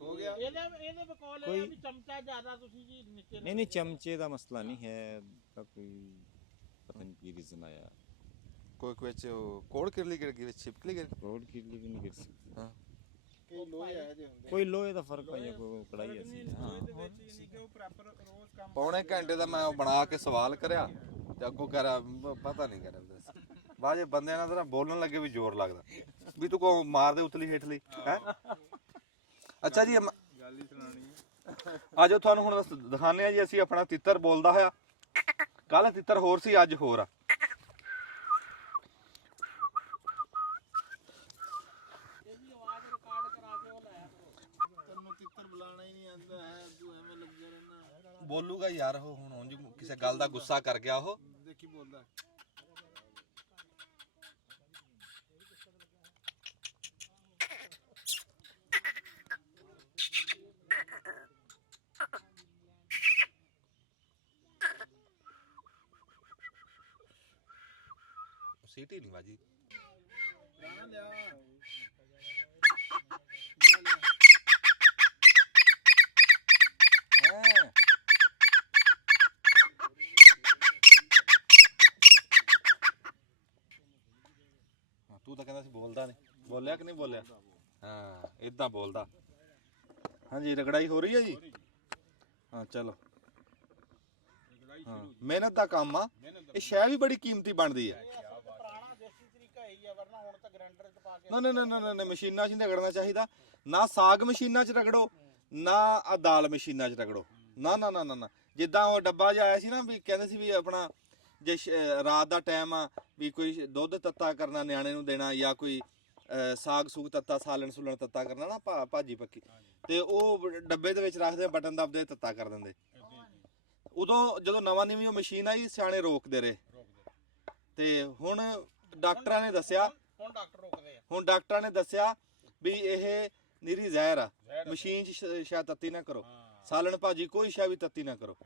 ਹੋ ਗਿਆ। ਇਹਦੇ ਬਕੌਲ ਇਹ ਆ ਵੀ ਚਮਚਾ ਜ਼ਿਆਦਾ ਤੁਸੀਂ ਜੀ ਨੀਚੇ ਨਹੀਂ ਚਮਚੇ ਦਾ ਮਸਲਾ ਨਹੀਂ ਹੈ, ਤਾਂ ਕੋਈ ਪਤਾ ਨਹੀਂ ਕੀ ਰੀਜ਼ਨ ਆਇਆ। ਕੋਈ ਵਿੱਚ ਕੋੜ ਕਿਰਲੀ ਗਿਰ ਗਈ, ਵਿੱਚ ਛਿਪਕਲੀ ਗਿਰ ਗਈ। ਕੋੜ ਕਿਰਲੀ ਵੀ ਨਹੀਂ ਗਿਰ ਸਕਦੀ। ਹਾਂ, ਕਈ ਲੋਹੇ ਆ ਜਿਹੇ ਹੁੰਦੇ। ਕੋਈ ਲੋਹੇ ਦਾ ਫਰਕ ਆ ਜਾਂ ਕੋਈ ਕੜਾਈ ਐਸੀ। ਹਾਂ, ਪੌਣੇ ਘੰਟੇ ਦਾ ਮੈਂ ਉਹ ਬਣਾ ਕੇ ਸਵਾਲ ਕਰਿਆ, ਤੇ ਅੱਗੋਂ ਕਹਿ ਰਿਹਾ ਪਤਾ ਨਹੀਂ, ਕਹਿ ਰਿਹਾ ਬਾਅਦ ਜੇ ਬੰਦਿਆਂ ਨਾਲ ਤਾਂ ਬੋਲਣ ਲੱਗੇ ਵੀ ਜ਼ੋਰ ਲੱਗਦਾ ਵੀ ਤੂੰ ਕੋ ਮਾਰ ਦੇ ਉਤਲੀ ਹੇਠਲੀ ਹੈ। ਅੱਛਾ ਜੀ ਗੱਲ ਹੀ ਸੁਣਾਣੀ ਹੈ। ਆਜੋ ਤੁਹਾਨੂੰ ਹੁਣ ਦਿਖਾਉਂਦੇ ਆ ਜੀ ਅਸੀਂ ਆਪਣਾ ਤਿੱਤਰ ਬੋਲਦਾ ਹੋਇਆ। ਕੱਲ ਤਿੱਤਰ ਹੋਰ ਸੀ, ਅੱਜ ਹੋਰ ਆ। ਬੋਲੂਗਾ ਯਾਰ ਉਹ ਹੁਣ ਉਂਝ ਕਿਸੇ ਗੱਲ ਦਾ ਗੁੱਸਾ ਕਰ ਗਿਆ ਉਹ। ਦੇਖੀ ਬੋਲਦਾ ਸੀਟੀ ਨਹੀਂ ਵਾਜੀ। ਤੂੰ ਤਾਂ ਕਹਿੰਦਾ ਸੀ ਬੋਲਦਾ ਨਹੀਂ, ਬੋਲਿਆ ਕਿ ਨਹੀਂ ਬੋਲਿਆ? ਹਾਂ ਇਦਾਂ ਬੋਲਦਾ। ਹਾਂਜੀ ਰਗੜਾਈ ਹੋ ਰਹੀ ਹੈ ਜੀ। ਹਾਂ ਚਲੋ, ਹਾਂ ਮਿਹਨਤ ਦਾ ਕੰਮ ਆ। ਇਹ ਸ਼ੈ ਵੀ ਬੜੀ ਕੀਮਤੀ ਬਣਦੀ ਹੈ। ਪੁਰਾਣਾ ਦੇਸੀ ਤਰੀਕਾ ਇਹੀ ਆ, ਵਰਨਾ ਹੁਣ ਤਾਂ ਗ੍ਰਾਈਂਡਰ 'ਚ ਪਾ ਕੇ ਨਾ ਨਾ ਨਾ ਨਾ ਨਾ ਮਸ਼ੀਨਾਂ 'ਚ ਨਹੀਂ ਰਗੜਨਾ ਚਾਹੀਦਾ। ਨਾ ਸਾਗ ਮਸ਼ੀਨਾਂ 'ਚ ਰਗੜੋ, ਨਾ ਆ ਦਾਲ ਮਸ਼ੀਨਾਂ 'ਚ ਰਗੜੋ। ਨਾ ਨਾ ਨਾ ਨਾ ਜਿੱਦਾਂ ਉਹ ਡੱਬਾ ਜਿਹਾ ਆਇਆ ਸੀ ਨਾ ਵੀ ਕਹਿੰਦੇ ਸੀ ਵੀ ਆਪਣਾ ਜੇ ਰਾਤ ਦਾ ਟਾਈਮ ਆ ਵੀ ਕੋਈ ਦੁੱਧ ਤੱਤਾ ਕਰਨਾ ਨਿਆਣੇ ਨੂੰ ਦੇਣਾ, ਜਾਂ ਕੋਈ ਸਾਗ ਸੂਗ ਤੱਤਾ, ਸਾਲਣ ਸੁਲਣ ਤੱਤਾ ਕਰਨਾ ਨਾ, ਭਾਜੀ ਪੱਕੀ, ਤੇ ਉਹ ਡੱਬੇ ਦੇ ਵਿੱਚ ਰੱਖਦੇ, ਬਟਨ ਦਬਦੇ ਤੱਤਾ ਕਰ ਦਿੰਦੇ। ਉਦੋਂ ਜਦੋਂ ਨਵਾਂ ਨਵੀਂ ਉਹ ਮਸ਼ੀਨ ਆਈ ਸਿਆਣੇ ਰੋਕਦੇ ਰਹੇ, ਤੇ ਹੁਣ ਡਾਕਟਰਾਂ ਨੇ ਦੱਸਿਆ, ਹੁਣ ਡਾਕਟਰ ਰੋਕਦੇ ਆ। ਹੁਣ ਡਾਕਟਰਾਂ ਨੇ ਦੱਸਿਆ ਵੀ ਇਹ ਨਿਰੀ ਜ਼ਹਿਰ ਆ। ਮਸ਼ੀਨ 'ਚ ਸ਼ਾਇਦ ਤੱਤੀ ਨਾ ਕਰੋ, ਸਾਲਣ ਭਾਜੀ ਕੋਈ ਸ਼ਾਇਦ ਵੀ ਤੱਤੀ ਨਾ ਕਰੋ,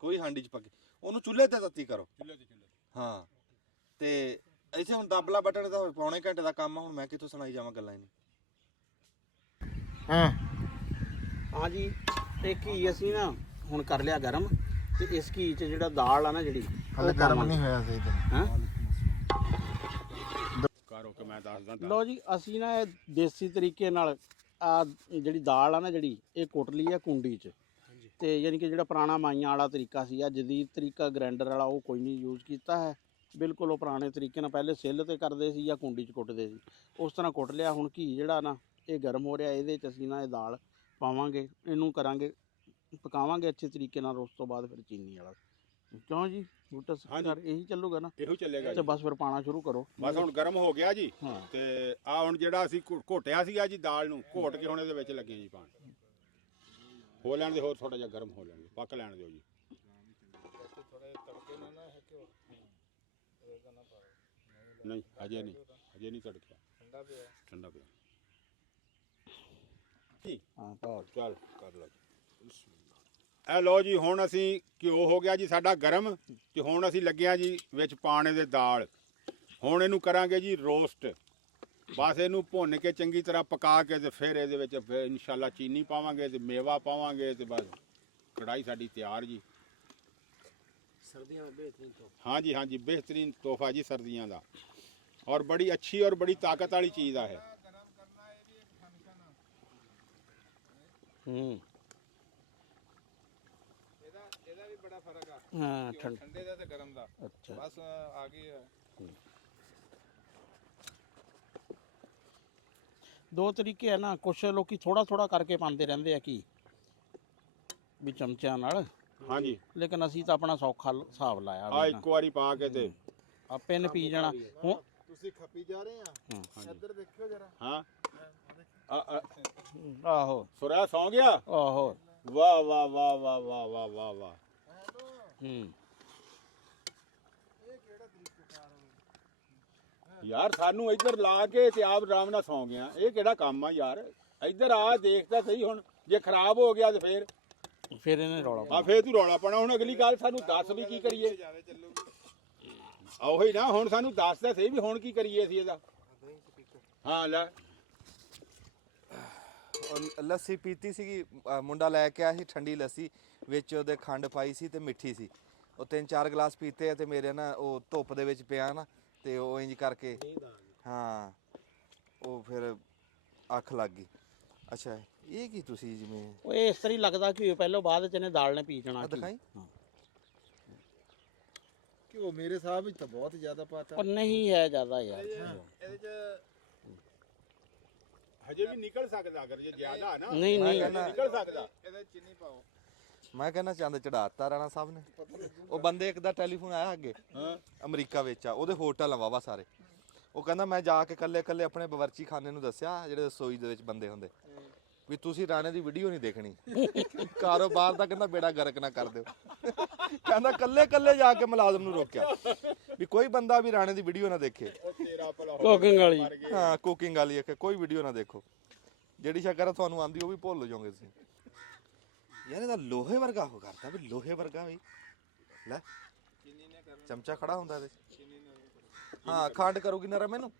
ਕੋਈ ਹਾਂਡੀ 'ਚ ਪੱਕੇ, ਉਹਨੂੰ ਚੁੱਲ੍ਹੇ ਤੇ ਤੱਤੀ ਕਰੋ। ਹਾਂ ਤੇ ਇੱਥੇ ਹੁਣ ਦਬਲਾ ਬਟਨ ਦਾ ਪੌਣੇ ਘੰਟੇ ਦਾ ਕੰਮ ਆ। ਹੁਣ ਮੈਂ ਕਿੱਥੋਂ ਸੁਣਾਈ ਜਾਵਾਂ ਗੱਲਾਂ ਹੀ ਨਹੀਂ। ਹਾਂਜੀ ਇਹ ਘੀ ਅਸੀਂ ਨਾ ਹੁਣ ਕਰ ਲਿਆ ਗਰਮ, ਤੇ ਇਸ ਘੀ 'ਚ ਜਿਹੜਾ ਦਾਲ ਆ ਨਾ ਜਿਹੜੀ ਹਲੇ ਗਰਮ ਨਹੀਂ ਹੋਇਆ ਸਹੀ ਤਰ੍ਹਾਂ। ਹਾਂ ਕਰੋ ਕਿ ਮੈਂ ਦੱਸਦਾ। ਲੋ ਜੀ, ਅਸੀਂ ਨਾ ਇਹ ਦੇਸੀ ਤਰੀਕੇ ਨਾਲ ਆ ਜਿਹੜੀ ਦਾਲ ਆ ਨਾ ਜਿਹੜੀ ਇਹ ਕੁੱਟ ਲਈ ਆ ਕੁੰਡੀ 'ਚ, ਤੇ ਯਾਨੀ ਕਿ ਜਿਹੜਾ ਪੁਰਾਣਾ ਮਾਈਆਂ ਵਾਲਾ ਤਰੀਕਾ ਸੀ, ਆ ਜਦੀਦ ਤਰੀਕਾ ਗ੍ਰਾਈਂਡਰ ਵਾਲਾ ਉਹ ਕੋਈ ਨਹੀਂ ਯੂਜ਼ ਕੀਤਾ ਹੈ। ਬਿਲਕੁਲ ਉਹ ਪੁਰਾਣੇ ਤਰੀਕੇ ਨਾਲ ਪਹਿਲੇ ਸਿੱਲ ਤੇ ਕਰਦੇ ਸੀ ਜਾਂ ਕੁੰਡੀ 'ਚ ਕੁੱਟਦੇ ਸੀ, ਉਸ ਤਰ੍ਹਾਂ ਕੁੱਟ ਲਿਆ। ਹੁਣ ਘੀ ਜਿਹੜਾ ਨਾ ਇਹ ਗਰਮ ਹੋ ਰਿਹਾ, ਇਹਦੇ 'ਚ ਅਸੀਂ ਨਾ ਇਹ ਦਾਲ ਪਾਵਾਂਗੇ, ਇਹਨੂੰ ਕਰਾਂਗੇ ਪਕਾਵਾਂਗੇ ਅੱਛੇ ਤਰੀਕੇ ਨਾਲ। ਉਸ ਤੋਂ ਬਾਅਦ ਫਿਰ ਚੀਨੀ ਵਾਲਾ, ਕਿਉਂ ਜੀ ਬੂਟਾ ਸਰ ਇਹੀ ਚੱਲੂਗਾ ਨਾ? ਇਹੋ ਚੱਲੇਗਾ ਤੇ ਬਸ ਫਿਰ ਪਾਣਾ ਸ਼ੁਰੂ ਕਰੋ। ਬਸ ਹੁਣ ਗਰਮ ਹੋ ਗਿਆ ਜੀ। ਹਾਂ ਤੇ ਆ ਹੁਣ ਜਿਹੜਾ ਅਸੀਂ ਘੋਟਿਆ ਸੀਗਾ ਜੀ ਦਾਲ ਨੂੰ, ਘੋਟ ਕੇ ਹੁਣ ਇਹਦੇ ਵਿੱਚ ਲੱਗੇ ਜੀ ਪਾਣ। ਹੋ ਲੈਣ ਦੇ, ਹੋਰ ਥੋੜਾ ਜਿਹਾ ਗਰਮ ਹੋ ਲੈਣ ਦੇ, ਪੱਕ ਲੈਣ ਦਿਓ ਜੀ। ਨਹੀਂ ਅਜੇ ਨਹੀਂ ਤੜਕਿਆ, ਠੰਡਾ ਪਿਆ। ਹਾਂ ਪਾਓ। ਚੱਲ ਕਰ ਲਓ। ਇਹ ਲਓ ਜੀ, ਹੁਣ ਅਸੀਂ ਘਿਓ ਹੋ ਗਿਆ ਜੀ ਸਾਡਾ ਗਰਮ, ਤੇ ਹੁਣ ਅਸੀਂ ਲੱਗਿਆ ਜੀ ਵਿੱਚ ਪਾਣੇ ਦੇ ਦਾਲ। ਹੁਣ ਇਹਨੂੰ ਕਰਾਂਗੇ ਜੀ ਰੋਸਟ। ਬਸ ਇਹਨੂੰ ਭੁੰਨ ਕੇ ਚੰਗੀ ਤਰ੍ਹਾਂ ਪਕਾ ਕੇ ਤੇ ਫਿਰ ਇਹਦੇ ਵਿੱਚ ਫਿਰ ਇਨਸ਼ਾਅੱਲਾ ਚੀਨੀ ਪਾਵਾਂਗੇ ਤੇ ਮੇਵਾ ਪਾਵਾਂਗੇ, ਤੇ ਬਸ ਕੜਾਈ ਸਾਡੀ ਤਿਆਰ ਜੀ। ਸਰਦੀਆਂ ਵਿੱਚ ਬਿਹਤਰੀਨ ਤੋਹਫਾ। ਹਾਂਜੀ ਹਾਂਜੀ ਬਿਹਤਰੀਨ ਤੋਹਫਾ ਜੀ ਸਰਦੀਆਂ ਦਾ, ਔਰ ਬੜੀ ਅੱਛੀ ਔਰ ਬੜੀ ਤਾਕਤ ਵਾਲੀ ਚੀਜ਼ ਆ ਹੈ। ਇਹਦਾ ਵੀ ਬੜਾ ਫਰਕ ਆ। ਹਾਂ ਠੰਡੇ ਦਾ ਤੇ ਗਰਮ ਦਾ ਅੱਛਾ ਬਸ ਆ ਗਈ। ਦੋ ਤਰੀਕੇ ਆ ਨਾ, ਕੁਛ ਲੋਕੀ ਥੋੜਾ ਥੋੜਾ ਕਰਕੇ ਪਾਉਂਦੇ ਰਹਿੰਦੇ ਆ ਕੀ ਵੀ ਚਮਚਿਆਂ ਨਾਲ, ਹਾਂਜੀ ਲੇਕਿਨ ਅਸੀਂ ਤਾਂ ਆਪਣਾ ਸੌਖਾ ਹਿਸਾਬ ਲਾਇਆ ਆ ਇੱਕ ਵਾਰੀ ਪਾ ਕੇ ਤੇ ਆਪੇ ਨੇ ਪੀ ਜਾਣਾ। ਹੁਣ ਤੁਸੀਂ ਖੱਪੀ ਜਾ ਰਹੇ ਆ, ਇੱਧਰ ਦੇਖਿਓ ਜਰਾ। ਹਾਂ ਆਹੋ ਸੁਰਾ ਸੌਂ ਗਿਆ। ਆਹੋ ਵਾਹ ਵਾਹ ਵਾਹ ਵਾਹ ਵਾਹ ਵਾਹ ਵਾਹ ਵਾਹ। ਯਾਰ ਸਾਨੂੰ ਇੱਧਰ ਲਾ ਕੇ ਤੇ ਆਪ ਆਰਾਮ ਨਾਲ ਸੌਂ ਗਿਆ, ਇਹ ਕਿਹੜਾ ਕੰਮ ਆ ਯਾਰ? ਇੱਧਰ ਆ ਦੇਖਦਾ ਸਹੀ, ਹੁਣ ਜੇ ਖਰਾਬ ਹੋ ਗਿਆ ਤੇ ਫਿਰ ਇਹਨੇ ਰੌਲਾ ਆ ਫੇਰ ਤੂੰ ਰੌਲਾ ਪਾਣਾ। ਹੁਣ ਅਗਲੀ ਗੱਲ ਸਾਨੂੰ ਦੱਸ ਵੀ ਕੀ ਕਰੀਏ। ਉਹੀ ਨਾ, ਹੁਣ ਸਾਨੂੰ ਦੱਸਦਾ ਸਹੀ ਵੀ ਹੁਣ ਕੀ ਕਰੀਏ ਅਸੀਂ ਇਹਦਾ। ਹਾਂ ਲੈ ਲੱਸੀ ਪੀਤੀ ਸੀਗੀ, ਮੁੰਡਾ ਲੈ ਕੇ ਆਇਆ ਸੀ ਠੰਡੀ ਲੱਸੀ, ਵਿੱਚ ਉਹਦੇ ਖੰਡ ਪਾਈ ਸੀ ਤੇ ਮਿੱਠੀ ਸੀ। ਉਹ 3-4 ਗਲਾਸ ਪੀਤੇ ਤੇ ਮੇਰੇ ਨਾ ਉਹ ਧੁੱਪ ਦੇ ਵਿੱਚ ਪਿਆ ਨਾ, ਤੇ ਉਹ ਇੰਜ ਕਰਕੇ ਹਾਂ ਉਹ ਫਿਰ ਅੱਖ ਲੱਗ ਗਈ। ਅੱਛਾ ਇਹ ਕੀ ਤੁਸੀਂ ਜਿਵੇਂ ਉਹ ਇਸ ਤਰ੍ਹਾਂ ਹੀ ਲੱਗਦਾ ਕਿ ਪਹਿਲਾਂ ਬਾਅਦ ਚ ਇਹਨੇ ਦਾਲ ਨੇ ਪੀ ਜਾਣਾ। ਦਿਖਾਈ ਘਿਓ ਮੇਰੇ ਹਿਸਾਬ ਵਿੱਚ ਤਾਂ ਬਹੁਤ ਜ਼ਿਆਦਾ ਪਾਤਾ। ਪਰ ਨਹੀਂ ਹੈ ਜ਼ਿਆਦਾ ਯਾਰ। ਇਹਦੇ ਚ ਹਜੇ ਵੀ ਨਿਕਲ ਸਕਦਾ ਅਗਰ ਜੇ ਜ਼ਿਆਦਾ ਨਾ ਨਹੀਂ ਨਹੀਂ ਨਿਕਲ ਸਕਦਾ। ਇਹਦੇ ਚੀਨੀ ਪਾਓ। ਮੈਂ ਕਹਿੰਦਾ ਚੰਦ ਚੜਾਤਾ ਰਾਣਾ ਸਾਹਿਬ ਨੇ। ਉਹ ਬੰਦੇ ਇੱਕ ਦਾ ਟੈਲੀਫੋਨ ਆਇਆ ਅੱਗੇ ਅਮਰੀਕਾ ਵਿੱਚ ਆ, ਉਹਦੇ ਹੋਟਲ ਆ ਵਾਵਾ ਸਾਰੇ। ਉਹ ਕਹਿੰਦਾ ਮੈਂ ਜਾ ਕੇ ਕੱਲੇ ਕੱਲੇ ਆਪਣੇ ਬਵਰਚੀ ਖਾਨੇ ਨੂੰ ਦੱਸਿਆ ਜਿਹੜੇ ਰਸੋਈ ਦੇ ਵਿੱਚ ਬੰਦੇ ਹੁੰਦੇ ਵੀ ਤੁਸੀਂ ਰਾਣੇ ਦੀ ਵੀਡੀਓ ਨਹੀਂ ਦੇਖਣੀ, ਕਾਰੋਬਾਰ ਦਾ ਕਹਿੰਦਾ ਬੇੜਾ ਗਰਕ ਨਾ ਕਰ ਦਿਓ। ਕਹਿੰਦਾ ਕੱਲੇ ਕੱਲੇ ਜਾ ਕੇ ਮੁਲਾਜ਼ਮ ਨੂੰ ਰੋਕਿਆ ਵੀ ਕੋਈ ਬੰਦਾ ਵੀ ਰਾਣੇ ਦੀ ਵੀਡੀਓ ਨਾ ਦੇਖੇ। ਕੁਕਿੰਗ ਵਾਲੀ। ਹਾਂ ਕੁਕਿੰਗ ਵਾਲੀ ਹੈ, ਕੋਈ ਵੀਡੀਓ ਨਾ ਦੇਖੋ। ਜਿਹੜੀ ਸ਼ਕਰ ਤੁਹਾਨੂੰ ਆਂਦੀ ਉਹ ਵੀ ਭੁੱਲ ਜਾਓਗੇ ਤੁਸੀਂ। ਯਾਰ ਇਹਦਾ ਲੋਹੇ ਵਰਗਾ ਹੋ ਕਰਦਾ ਵੀ ਲੋਹੇ ਵਰਗਾ ਵੀ ਲੈ ਚਮਚਾ ਖੜਾ ਹੁੰਦਾ ਇਹਦੇ ਚ। ਹਾਂ ਖੰਡ ਕਰੂਗੀ ਨਰਮ ਇਹਨੂੰ।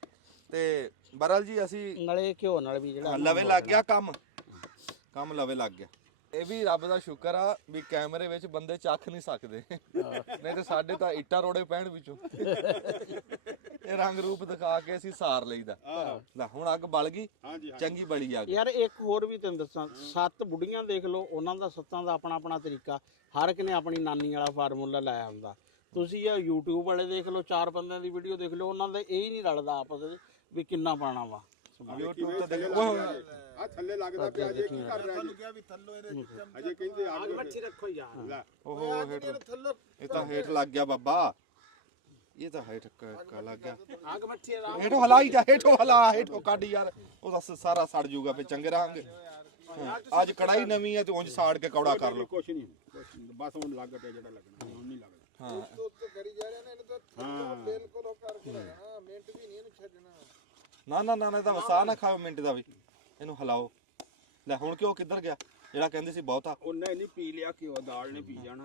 ਤੇ ਬਰਲ ਜੀ ਅਸੀਂ ਨਾਲੇ ਘਿਓ ਨਾਲ ਵੀ ਜਿਹੜਾ ਲਵੇ ਲੱਗ ਗਿਆ ਕੰਮ ਲਵੇ ਲੱਗ ਗਿਆ। ਇਹ ਵੀ ਰੱਬ ਦਾ ਸ਼ੁਕਰ ਆ ਵੀ ਕੈਮਰੇ ਵਿੱਚ ਬੰਦੇ ਚੱਖ ਨਹੀਂ ਸਕਦੇ, ਨਹੀਂ ਤੇ ਸਾਡੇ ਤਾਂ ਇੱਟਾਂ ਰੋੜੇ ਪੈਣ ਵਿੱਚੋਂ। ਇਹ ਰੰਗ ਰੂਪ ਦਿਖਾ ਕੇ ਅਸੀਂ ਸਾਰ ਲਈਦਾ। ਲੈ ਹੁਣ ਅੱਗ ਬਲ ਗਈ, ਚੰਗੀ ਬਲੀ ਅੱਗ। ਯਾਰ ਇੱਕ ਹੋਰ ਵੀ ਤੈਨੂੰ ਦੱਸਾਂ, 7 ਬੁੱਢੀਆਂ ਦੇਖ ਲਓ, ਉਹਨਾਂ ਦਾ ਸੱਤਾਂ ਦਾ ਆਪਣਾ ਆਪਣਾ ਤਰੀਕਾ। ਹਰ ਇੱਕ ਨੇ ਆਪਣੀ ਨਾਨੀ ਵਾਲਾ ਫਾਰਮੂਲਾ ਲਾਇਆ ਹੁੰਦਾ। ਤੁਸੀਂ ਇਹ YouTube ਵਾਲੇ ਦੇਖ ਲਓ, 4 ਬੰਦਿਆਂ ਦੀ ਵੀਡੀਓ ਦੇਖ ਲਓ, ਉਹਨਾਂ ਦਾ ਇਹ ਹੀ ਨਹੀਂ ਰਲਦਾ ਆਪਸ ਵਿੱਚ ਵੀ ਕਿੰਨਾ ਪਾਣਾ ਵਾ। YouTube ਤੇ ਦੇਖ ਆ ਥੱਲੇ ਲੱਗਦਾ ਪਿਆ ਜੇ ਕੀ ਕਰ ਰਿਹਾ ਜੀ? ਕਿਹਾ ਵੀ ਥੱਲੋਂ ਇਹਦੇ ਅਜੇ ਕਹਿੰਦੇ ਅੱਗ ਮੱਛੀ ਰੱਖੋ ਯਾਰ। ਲੈ ਓਹੋ ਹੇਠ ਇਹ ਤਾਂ ਹੇਠ ਲੱਗ ਗਿਆ ਬਾਬਾ। ਇਹ ਤਾਂ ਹੇਠ ਲੱਗ ਗਿਆ। ਅੱਗ ਮੱਛੀ ਹੇਠੋਂ ਹਲਾਈ ਜਾ, ਹੇਠੋਂ ਹਲਾ, ਹੇਠੋਂ ਕੱਢ ਯਾਰ, ਉਹਦਾ ਸਾਰਾ ਸੜ ਜੂਗਾ ਫੇ ਚੰਗੇ ਰਹਾਂਗੇ। ਅੱਜ ਕੜਾਈ ਨਵੀਂ ਹੈ ਤੇ ਉਂਝ ਸਾੜ ਕੇ ਕੌੜਾ ਕਰ ਲਓ। ਕੁਛ ਨਹੀਂ ਬਸ ਹੁਣ ਲੱਗ ਪਿਆ ਜਿਹੜਾ ਲੱਗਣਾ, ਹੁਣ ਨਹੀਂ ਲੱਗਦਾ। ਹਾਂ ਕਰੀ ਜਾ ਰਿਹਾ ਨੇ, ਇਹਨੂੰ ਤਾਂ ਬਿਲਕੁਲ ਉਹ ਕਰਕੇ ਹਾਂ ਮਿੰਟ ਵੀ ਨਹੀਂ ਇਹਨੂੰ ਛੱਡਣਾ। ਨਾ ਇਹਦਾ ਵਸਾ ਨਾ ਖਾਓ ਮਿੰਟ ਦਾ ਵੀ, ਇਹਨੂੰ ਹਲਾਓ। ਲੈ ਹੁਣ ਘਿਓ ਕਿੱਧਰ ਗਿਆ ਜਿਹੜਾ ਕਹਿੰਦੇ ਸੀ ਬਹੁਤਾ? ਉਹਨੇ ਨਹੀਂ ਪੀ ਲਿਆ ਘਿਓ, ਦਾਲ ਨੇ ਪੀ ਜਾਣਾ।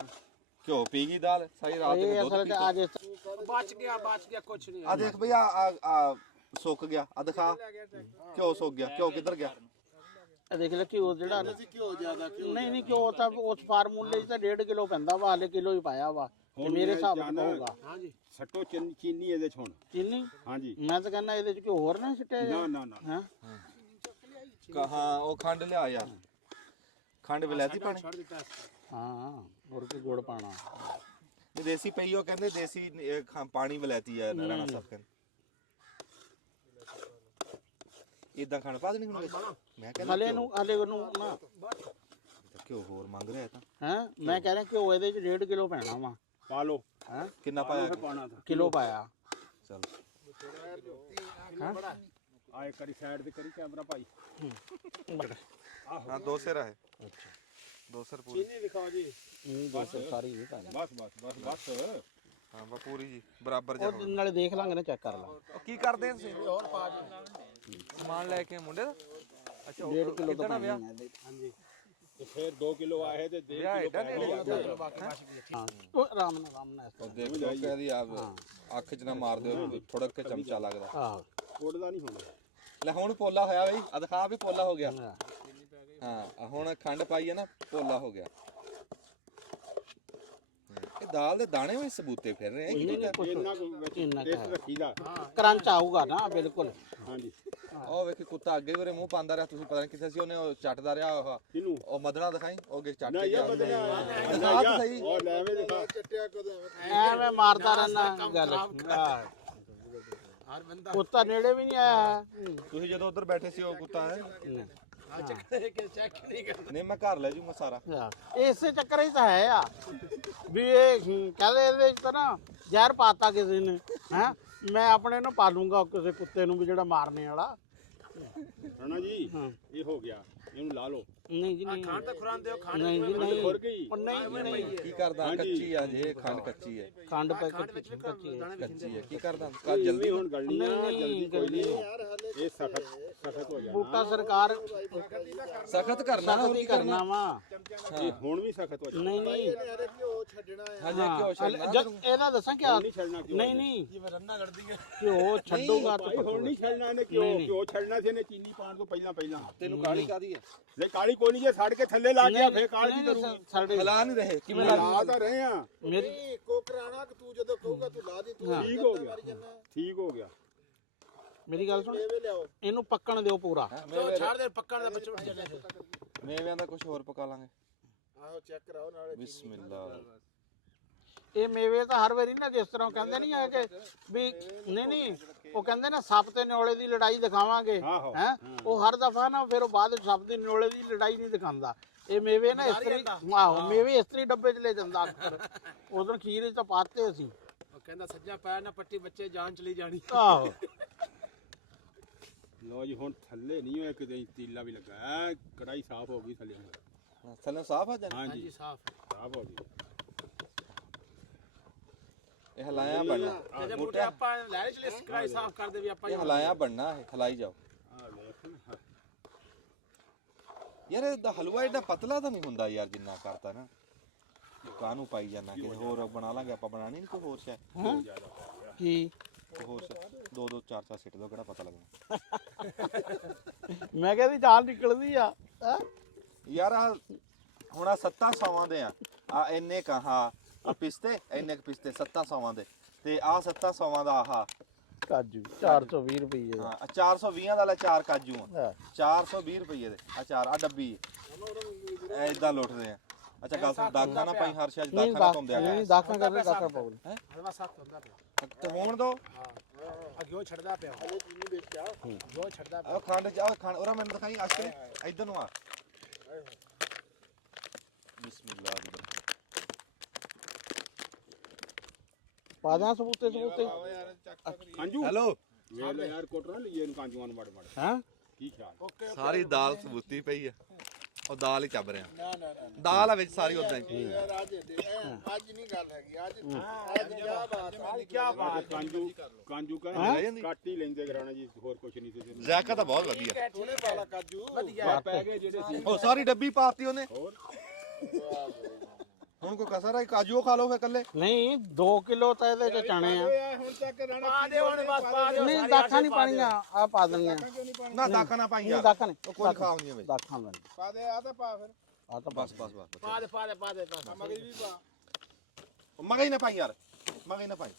ਘਿਓ ਪੀ ਗਈ ਦਾਲ ਸਾਰੀ ਰਾਤ ਇਹ ਨੂੰ ਅਸਲ ਦੁੱਧ ਚ ਪੀਤਾ। ਅੱਜ ਬਚ ਗਿਆ ਕੁਛ ਨਹੀਂ। ਆ ਦੇਖ ਬਈ ਆ ਸੁੱਕ ਗਿਆ, ਆ ਦਿਖਾ ਘਿਓ ਸੁੱਕ ਗਿਆ। ਘਿਓ ਕਿੱਧਰ ਗਿਆ? ਇਹ ਦੇਖ ਲੈ ਘਿਓ ਜਿਹੜਾ ਘਿਓ ਜ਼ਿਆਦਾ ਨਹੀਂ ਘਿਓ ਤਾਂ ਉਸ ਫਾਰਮੂਲੇ 'ਚ ਤਾਂ 1.5 ਕਿਲੋ ਪੈਂਦਾ ਵਾ, ਹਾਲੇ ਕਿਲੋ ਹੀ ਪਾਇਆ ਵਾ। ਤੇ ਮੇਰੇ ਹਿਸਾਬ ਨਾਲ ਹੋਊਗਾ। ਹਾਂਜੀ ਸੱਟੋ ਚੀਨੀ ਇਹਦੇ ਚ ਹੁਣ। ਚੀਨੀ ਹਾਂਜੀ ਮੈਂ ਤਾਂ ਕਹਿੰਦਾ ਇਹਦੇ 'ਚ ਘਿਓ ਹੋਰ ਨਾ ਸਿੱਟਿਆ ਨਾ ਜਾ। ਨਾ ਹਾਂ ਹਾਂ ਉਹ ਖੰਡ ਲਿਆ ਯਾਰ, ਖੰਡ ਵਿਲਾਇਤੀ ਪਾਣੀ। ਹਾਂ ਹੋਰ ਕੀ ਗੁੜ ਪਾਣਾ। ਇਹ ਦੇਸੀ ਪਈ ਉਹ ਕਹਿੰਦੇ ਦੇਸੀ ਪਾਣੀ ਵਿਲਾਇਤੀ ਆ ਰਾਣਾ ਸਾਹਿਬ ਕਹਿੰਦੇ। ਇਦਾਂ ਖੰਡ ਪਾ ਦੇਣੀ ਹੁਣ ਵਿੱਚ? ਮੈਂ ਕਹਿੰਦਾ ਹਲੇ ਨੂੰ ਨਾ ਘਿਓ ਹੋਰ ਮੰਗ ਰਿਹਾ ਤਾਂ। ਹਾਂ ਮੈਂ ਕਹਿ ਰਿਹਾ ਘਿਓ ਇਹਦੇ 'ਚ 1.5 ਕਿਲੋ ਪੈਣਾ ਵਾ। ਪਾ ਲਓ। ਹਾਂ ਕਿੰਨਾ ਪਾਇਆ? ਪਾਣਾ ਤਾਂ ਕਿਲੋ ਪਾਇਆ। ਚਲ ਆਏ ਕਰੀ ਸਾਈਡ ਤੇ ਕਰੀ ਕੈਮਰਾ ਭਾਈ। ਹਾਂ ਦੋ ਸਿਰ ਹੈ। ਦੋ ਸਿਰ ਪੂਰੀ। ਚੀਨੀ ਦਿਖਾਓ ਜੀ। ਨਹੀਂ ਬਸ ਸਾਰੀ ਨਹੀਂ ਪਾਣੀ। ਬਸ ਹਾਂ ਬਾ ਪੂਰੀ ਜੀ ਬਰਾਬਰ ਜਾ। ਉਹ ਨਾਲੇ ਦੇਖ ਲਾਂਗੇ ਨਾ, ਚੈੱਕ ਕਰ ਲਾਂ। ਉਹ ਕੀ ਕਰਦੇ ਤੁਸੀਂ? ਸਮਾਨ ਲੈ ਕੇ ਮੁੰਡੇ ਦਾ? ਅੱਛਾ 1.5 ਕਿਲੋ ਕਿੱਦਾਂ ਤਾਂ ਵਿਆਹ? ਹਾਂਜੀ ਤੇ ਫਿਰ 2 ਕਿਲੋ ਆਏ ਤੇ 1.5 ਵਿਆਹ ਐਡਾ ਨੇੜੇ ਆ? ਹਾਂ ਉਹ ਆਰਾਮ ਨਾਲ ਉਹ ਦੇਖੋ ਕਹਿੰਦੀ ਆਪ ਅੱਖ 'ਚ ਨਾ ਮਾਰ ਦਿਓ, ਥੋੜਾ ਕਿ ਚਮਚਾ ਲੱਗਦਾ। ਆਹ ਕੋੜਦਾ ਨਹੀਂ ਹੁੰਦਾ। ਲੈ ਹੁਣ ਪੋਲਾ ਹੋਇਆ ਬਈ, ਆ ਦਿਖਾ ਵੀ ਪੋਲਾ ਹੋ ਗਿਆ। ਹਾਂ ਹੁਣ ਖੰਡ ਪਾਈ ਹੈ ਨਾ, ਪੋਲਾ ਹੋ ਗਿਆ। ਇਹ ਦਾਲ ਦੇ ਦਾਣੇ ਵੀ ਸਬੂਤੇ ਫਿਰ ਰਹੇ ਆ। ਇੰਨਾ ਟੇਸਟ ਰੱਖੀਦਾ। ਕਰੰਚ ਆਊਗਾ ਨਾ ਬਿਲਕੁਲ। ਹਾਂਜੀ ਉਹ ਵੇਖੀ ਕੁੱਤਾ ਅੱਗੇ ਵੀਰੇ ਮੂੰਹ ਪਾਉਂਦਾ ਰਿਹਾ, ਤੁਸੀਂ ਪਤਾ ਨਹੀਂ ਕਿੱਥੇ ਸੀ, ਉਹਨੇ ਉਹ ਚੱਟਦਾ ਰਿਹਾ। ਕਿਨੂੰ ਉਹ ਮਦਨਾ ਦਿਖਾਈ, ਉਹ ਅੱਗੇ ਚੱਟ ਨਾ ਕੇ ਇਹ ਗਿਆ। ਬਦਲਿਆ ਦਿਖਾ ਤਾਂ ਸਹੀ। ਉਹ ਲੈਵੇਂ ਦਿਖਾ। ਚੱਟਿਆ ਕਦੋਂ ਐਵੇਂ ਮਾਰਦਾ ਰਹਿਣਾ ਗੱਲ। ਕੁੱਤਾ ਨੇੜੇ ਵੀ ਨਹੀਂ ਆਇਆ। ਤੁਸੀਂ ਜਦੋਂ ਉਧਰ ਬੈਠੇ ਸੀ ਉਹ ਕੁੱਤਾ ਹੈ? ਨਹੀਂ ਮੈਂ ਘਰ ਲੈ ਜੂਗਾ ਸਾਰਾ। ਇਸੇ ਚੱਕਰ ਹੀ ਤਾਂ ਹੈ ਆ ਵੀ ਇਹ ਕਹਿੰਦੇ ਇਹਦੇ ਵਿੱਚ ਤਾਂ ਨਾ ਜ਼ਹਿਰ ਪਾਤਾ ਕਿਸੇ ਨੇ। ਹੈ ਮੈਂ ਆਪਣੇ ਨੂੰ ਪਾਲੂੰਗਾ ਕਿਸੇ ਕੁੱਤੇ ਨੂੰ ਵੀ ਜਿਹੜਾ ਮਾਰਨੇ ਵਾਲਾ। ਰਾਣਾ ਜੀ ਇਹ ਹੋ ਗਿਆ, ਇਹਨੂੰ ਲਾ ਲਓ। ਨਹੀਂ ਜੀ ਨਹੀਂ ਖਾਣ ਤਾਂ ਖੁਰਾਂਦੇ ਹੋ। ਨਹੀਂ ਜੀ ਨਹੀਂ ਖੁਰ ਗਈ। ਉਹ ਨਹੀਂ ਜੀ ਨਹੀਂ। ਕੀ ਕਰਦਾ? ਕੱਚੀ ਆ ਜੇ ਖੰਡ ਕੱਚੀ ਹੈ। ਖੰਡ ਪੈ ਕੱਚੀ ਹੈ। ਕੱਚੀ ਹੈ ਕੀ ਕਰਦਾ? ਕੱਲ ਜਲਦੀ ਹੁਣ ਗਲਣੀ ਆ, ਨਹੀਂ, ਜਲਦੀ ਕੋਈ ਨਹੀਂ। ਨਹੀਂ। ਇਹ ਸਖਤ ਹੋ ਜਾਣਾ। ਬੂਟਾ ਸਰਕਾਰ ਸਖਤ ਕਰਨਾ ਹੋਰ ਸਖਤ ਹੀ ਕੀ ਕਰਨਾ ਵਾ। ਇਹ ਹੁਣ ਵੀ ਸਖਤ ਹੋ ਜਾਣਾ। ਨਹੀਂ ਨਹੀਂ ਘਿਓ ਛੱਡਣਾ ਹੈ। ਹਜੇ ਕਿਉਂ ਛੱਡਣਾ? ਇਹਦਾ ਦੱਸਾਂ ਕਿਆ? ਨਹੀਂ ਛੱਡਣਾ ਕਿਉਂ? ਨਹੀਂ ਨਹੀਂ ਜਿਵੇਂ ਰੰਨਾ ਲੜਦੀ ਹੈ ਘਿਓ ਛੱਡੂਗਾ ਭਾਈ ਹੁਣ ਨਹੀਂ ਛੱਡਣਾ ਇਹਨੇ। ਕਿਉਂ ਛੱਡਣਾ ਸੀ ਇਹਨੇ? ਚੀਨੀ ਪਾਉਣ ਤੋਂ ਪਹਿਲਾਂ। ਤੈਨੂੰ ਕਾਲੀ ਕਾਦੀ ਹੈ? ਨਹੀਂ ਕਾਲੀ ਕੋਈ ਨਹੀਂ, ਜੇ ਸੜ ਕੇ ਥੱਲੇ ਲੱਗ ਗਿਆ ਫੇਰ ਕਾਲੀ ਕੀ ਕਰੂਗੀ? ਸਾਡੇ ਹਲਾ ਨਹੀਂ ਰਹੇ ਕਿਵੇਂ ਲਾ ਤਾਂ ਰਹੇ ਆ। ਮੇਰੀ ਕੋਕਰਾਣਾ ਕਿ ਤੂੰ ਜਦੋਂ ਕਹੂਗਾ ਤੂੰ ਲਾ ਦੀ। ਤੂੰ ਠੀਕ ਹੋ ਗਿਆ, ਠੀਕ ਹੋ ਗਿਆ। ਮੇਰੀ ਗੱਲ ਸੁਣ, ਐਵੇਂ ਲਿਆਓ। ਇਹਨੂੰ ਪੱਕਣ ਦਿਓ ਪੂਰਾ। ਛੱਡ ਦੇ ਪੱਕਣ ਦਾ ਬੱਚਾ ਚੱਲੇ। ਮੇਵਿਆਂ ਦਾ ਕੁਝ ਹੋਰ ਪਕਾ ਲਾਂਗੇ। ਆਹੋ ਚੈੱਕ ਕਰਾਓ ਨਾਲੇ। ਬਿਸਮਿਲ੍ਲਾ। ਇਹ ਮੇਵੇ ਤਾਂ ਹਰ ਵਾਰੀ ਨਾ ਜਿਸ ਤਰ੍ਹਾਂ ਕਹਿੰਦੇ ਨਹੀਂ ਹੈ ਕਿ ਵੀ ਨਹੀਂ ਉਹ ਕਹਿੰਦੇ ਨਾ ਸੱਪ ਤੇ ਨਿਓਲੇ ਦੀ ਲੜਾਈ ਦਿਖਾਵਾਂਗੇ ਹੈ ਉਹ ਹਰ ਦਫਾ ਨਾ ਫਿਰ ਉਹ ਬਾਅਦ ਵਿੱਚ ਸੱਪ ਦੀ ਨਿਓਲੇ ਦੀ ਲੜਾਈ ਨਹੀਂ ਦਿਖਾਉਂਦਾ। ਇਹ ਮੇਵੇ ਨਾ ਇਸ ਤਰੀ ਆਹੋ ਮੇਵੇ ਇਸ ਤਰੀ ਡੱਬੇ 'ਚ ਲੈ ਜਾਂਦਾ ਅਕਸਰ। ਉਦੋਂ ਖੀਰ 'ਚ ਤਾਂ ਪਾਤੇ ਅਸੀਂ। ਉਹ ਕਹਿੰਦਾ ਸੱਜਾ ਪੈਰ ਨਾ ਪੱਟੀ ਬੱਚੇ ਜਾਨ ਚਲੀ ਜਾਣੀ। ਆਹੋ ਲੋ ਜੀ ਹੁਣ ਥੱਲੇ ਨਹੀਂ ਹੋਇਆ ਕਿਤੇ ਤੀਲਾ ਵੀ ਲੱਗਾ ਐ ਕੜਾਈ ਸਾਫ਼ ਹੋ ਗਈ ਥੱਲੇ ਥੱਲੇ ਸਾਫ ਆ ਜਾਣਾ। ਹਾਂਜੀ ਸਾਫ਼ ਸਾਫ਼ ਹੋ ਗਈ। ਇਹ ਹਲਾਇਆ ਬਣਨਾ ਜੇ ਬੂਟੇ ਆਪਾਂ ਲੈ ਚਲੇ ਕੜਾਈ ਸਾਫ਼ ਕਰਦੇ ਵੀ ਆਪਾਂ ਇਹ ਹਲਾਇਆ ਬਣਨਾ ਹੈ ਹਲਾਈ ਜਾਓ। ਆ ਵੇਖ ਯਾਰ ਇਹਦਾ ਹਲਵਾ ਏਡਾ ਪਤਲਾ ਤਾਂ ਨਹੀਂ ਹੁੰਦਾ ਯਾਰ ਜਿੰਨਾ ਕਰਤਾ ਨਾ ਕਾਹਨੂੰ ਪਾਈ ਜਾਣਾ ਕਿ ਹੋਰ ਬਣਾ ਲਾਂਗੇ ਆਪਾਂ ਬਣਾਣੀ ਨਹੀਂ ਕੋਈ ਹੋਰ ਸ਼ੈ ਕੀ ਕੋਈ ਹੋਰ ਸ਼ੈ 2 4 ਸਿੱਟ ਦੋ ਕਿਹੜਾ ਪਤਾ ਲੱਗਣਾ। ਮੈਂ ਕਹਿੰਦੀ ਜਾਨ ਨਿਕਲਦੀ ਆ ਹੈਂ? ਯਾਰ ਹੁਣ ਆ 700 ਦੇ ਆ ਇੰਨੇ ਕਹਾ ਆ ਪਿਸਤੇ ਇੰਨੇ ਪਿਸਤੇ 700 ਦੇ ਤੇ ਆ 700 ਦਾ ਆਹ ਕਾਜੂ 420 ਰੁਪਏ ਦਾ। ਹਾਂ 420 ਦਾ ਲੈ 4 ਕਾਜੂ ਆ ਹਾਂ। 420 ਰੁਪਏ ਦੇ ਆ 4 ਆ ਡੱਬੀ ਐ ਇਦਾਂ ਲੁੱਟਦੇ ਆ। ਅੱਛਾ ਗੱਲ ਸੁਣ ਦਾਖਾ ਨਾ ਪਾਈ ਹਰ ਸ਼ਾਜ ਨਹੀਂ ਦਾਖਾ ਨਾ ਪਾਉਂਦੇ ਆ ਨਹੀਂ ਦਾਖਾਂ ਕਰਦੇ ਦਾਖਾਂ ਪਾਉ ਹਲਵਾ ਸਾਫ਼ ਹੁੰਦਾ ਪਿਆ ਤੇ ਹੋਣ ਦੋ ਅੱਗੇ ਛੱਡਦਾ ਪਿਆ ਹਲੇ ਚੀਨੀ ਵੇਚ ਕੇ ਆਓ ਜੋ ਛੱਡਦਾ ਆ ਖੰਡ ਜਾ ਖੰਡ ਉਹਰਾ ਮੈਨੂੰ ਦਿਖਾਈ ਅਸਲ ਇਧਰ ਨੂੰ ਆ ਬਿਸਮਿਲ੍ਲਾਹ ਪਾਦਾ ਸਬੂਤੇ ਕਾਂਜੂ ਹੈਲੋ ਵੇਖ ਲੈ ਯਾਰ ਕੋਟ ਨਾ ਲਈਏ ਇਹਨੂੰ ਕਾਂਜੂਆਂ ਨੂੰ ਮੜ ਹਾਂ ਕੀ ਖਿਆਲ ਸਾਰੀ ਦਾਲ ਸਬੂਤੀ ਪਈ ਆ ਉਹ ਦਾਲ ਹੀ ਚੱਬ ਰਿਹਾ ਦਾਲ ਆ ਵਿੱਚ ਸਾਰੀ ਉਦਾਂ ਹੀ ਅੱਜ ਨਹੀਂ ਗੱਲ ਹੈਗੀ ਅੱਜ ਕੀ ਬਾਤ ਕਾਂਜੂ ਕਹਿੰਦੇ ਕੱਟ ਹੀ ਲੈਂਦੇ ਕਰਾਣਾ ਜੀ ਹੋਰ ਕੁਝ ਨਹੀਂ ਤੇ ਜ਼ਾਇਕਾ ਤਾਂ ਬਹੁਤ ਵਧੀਆ ਥੋੜੇ ਵਾਲਾ ਕਾਜੂ ਪੈ ਗਏ ਜਿਹੜੇ ਸੀ ਉਹ ਸਾਰੀ ਡੱਬੀ ਪਾਤੀ ਉਹਨੇ ਹੋਰ ਹੁਣ ਕੋਈ ਕਸਰ ਹੈ ਕਾਜੂ ਖਾ ਲਓ ਫੇ ਕੱਲੇ ਨਹੀਂ 2 ਕਿਲੋ ਤਾਂ ਇਹਦੇ ਚ ਚਣੇ ਆ ਹੁਣ ਤੱਕ ਰਾਣਾ ਪਾ ਦੇ ਹੁਣ ਬਸ ਪਾ ਦੇ ਨਹੀਂ ਦਾਖਾਂ ਨਹੀਂ ਪਾਣੀਆਂ ਆ ਪਾ ਦਿੰਦੇ ਨਾ ਦਾਖਾ ਨਾ ਪਾਈ ਨਹੀਂ ਯਾਰ ਦਾਖਾਂ ਨਹੀਂ ਉਹ ਕੋਈ ਖਾਉਂਦੀ ਵਿੱਚ ਦਾਖਾਂ ਦਾ ਪਾ ਦੇ ਆ ਤਾਂ ਪਾ ਫਿਰ ਆ ਤਾਂ ਬਸ ਬਸ ਬਸ ਪਾ ਦੇ ਮਗਜ ਵੀ ਪਾ ਮਗਈ ਨਾ ਪਾਈ ਯਾਰ ਮਗਈ ਨਾ ਪਾਈ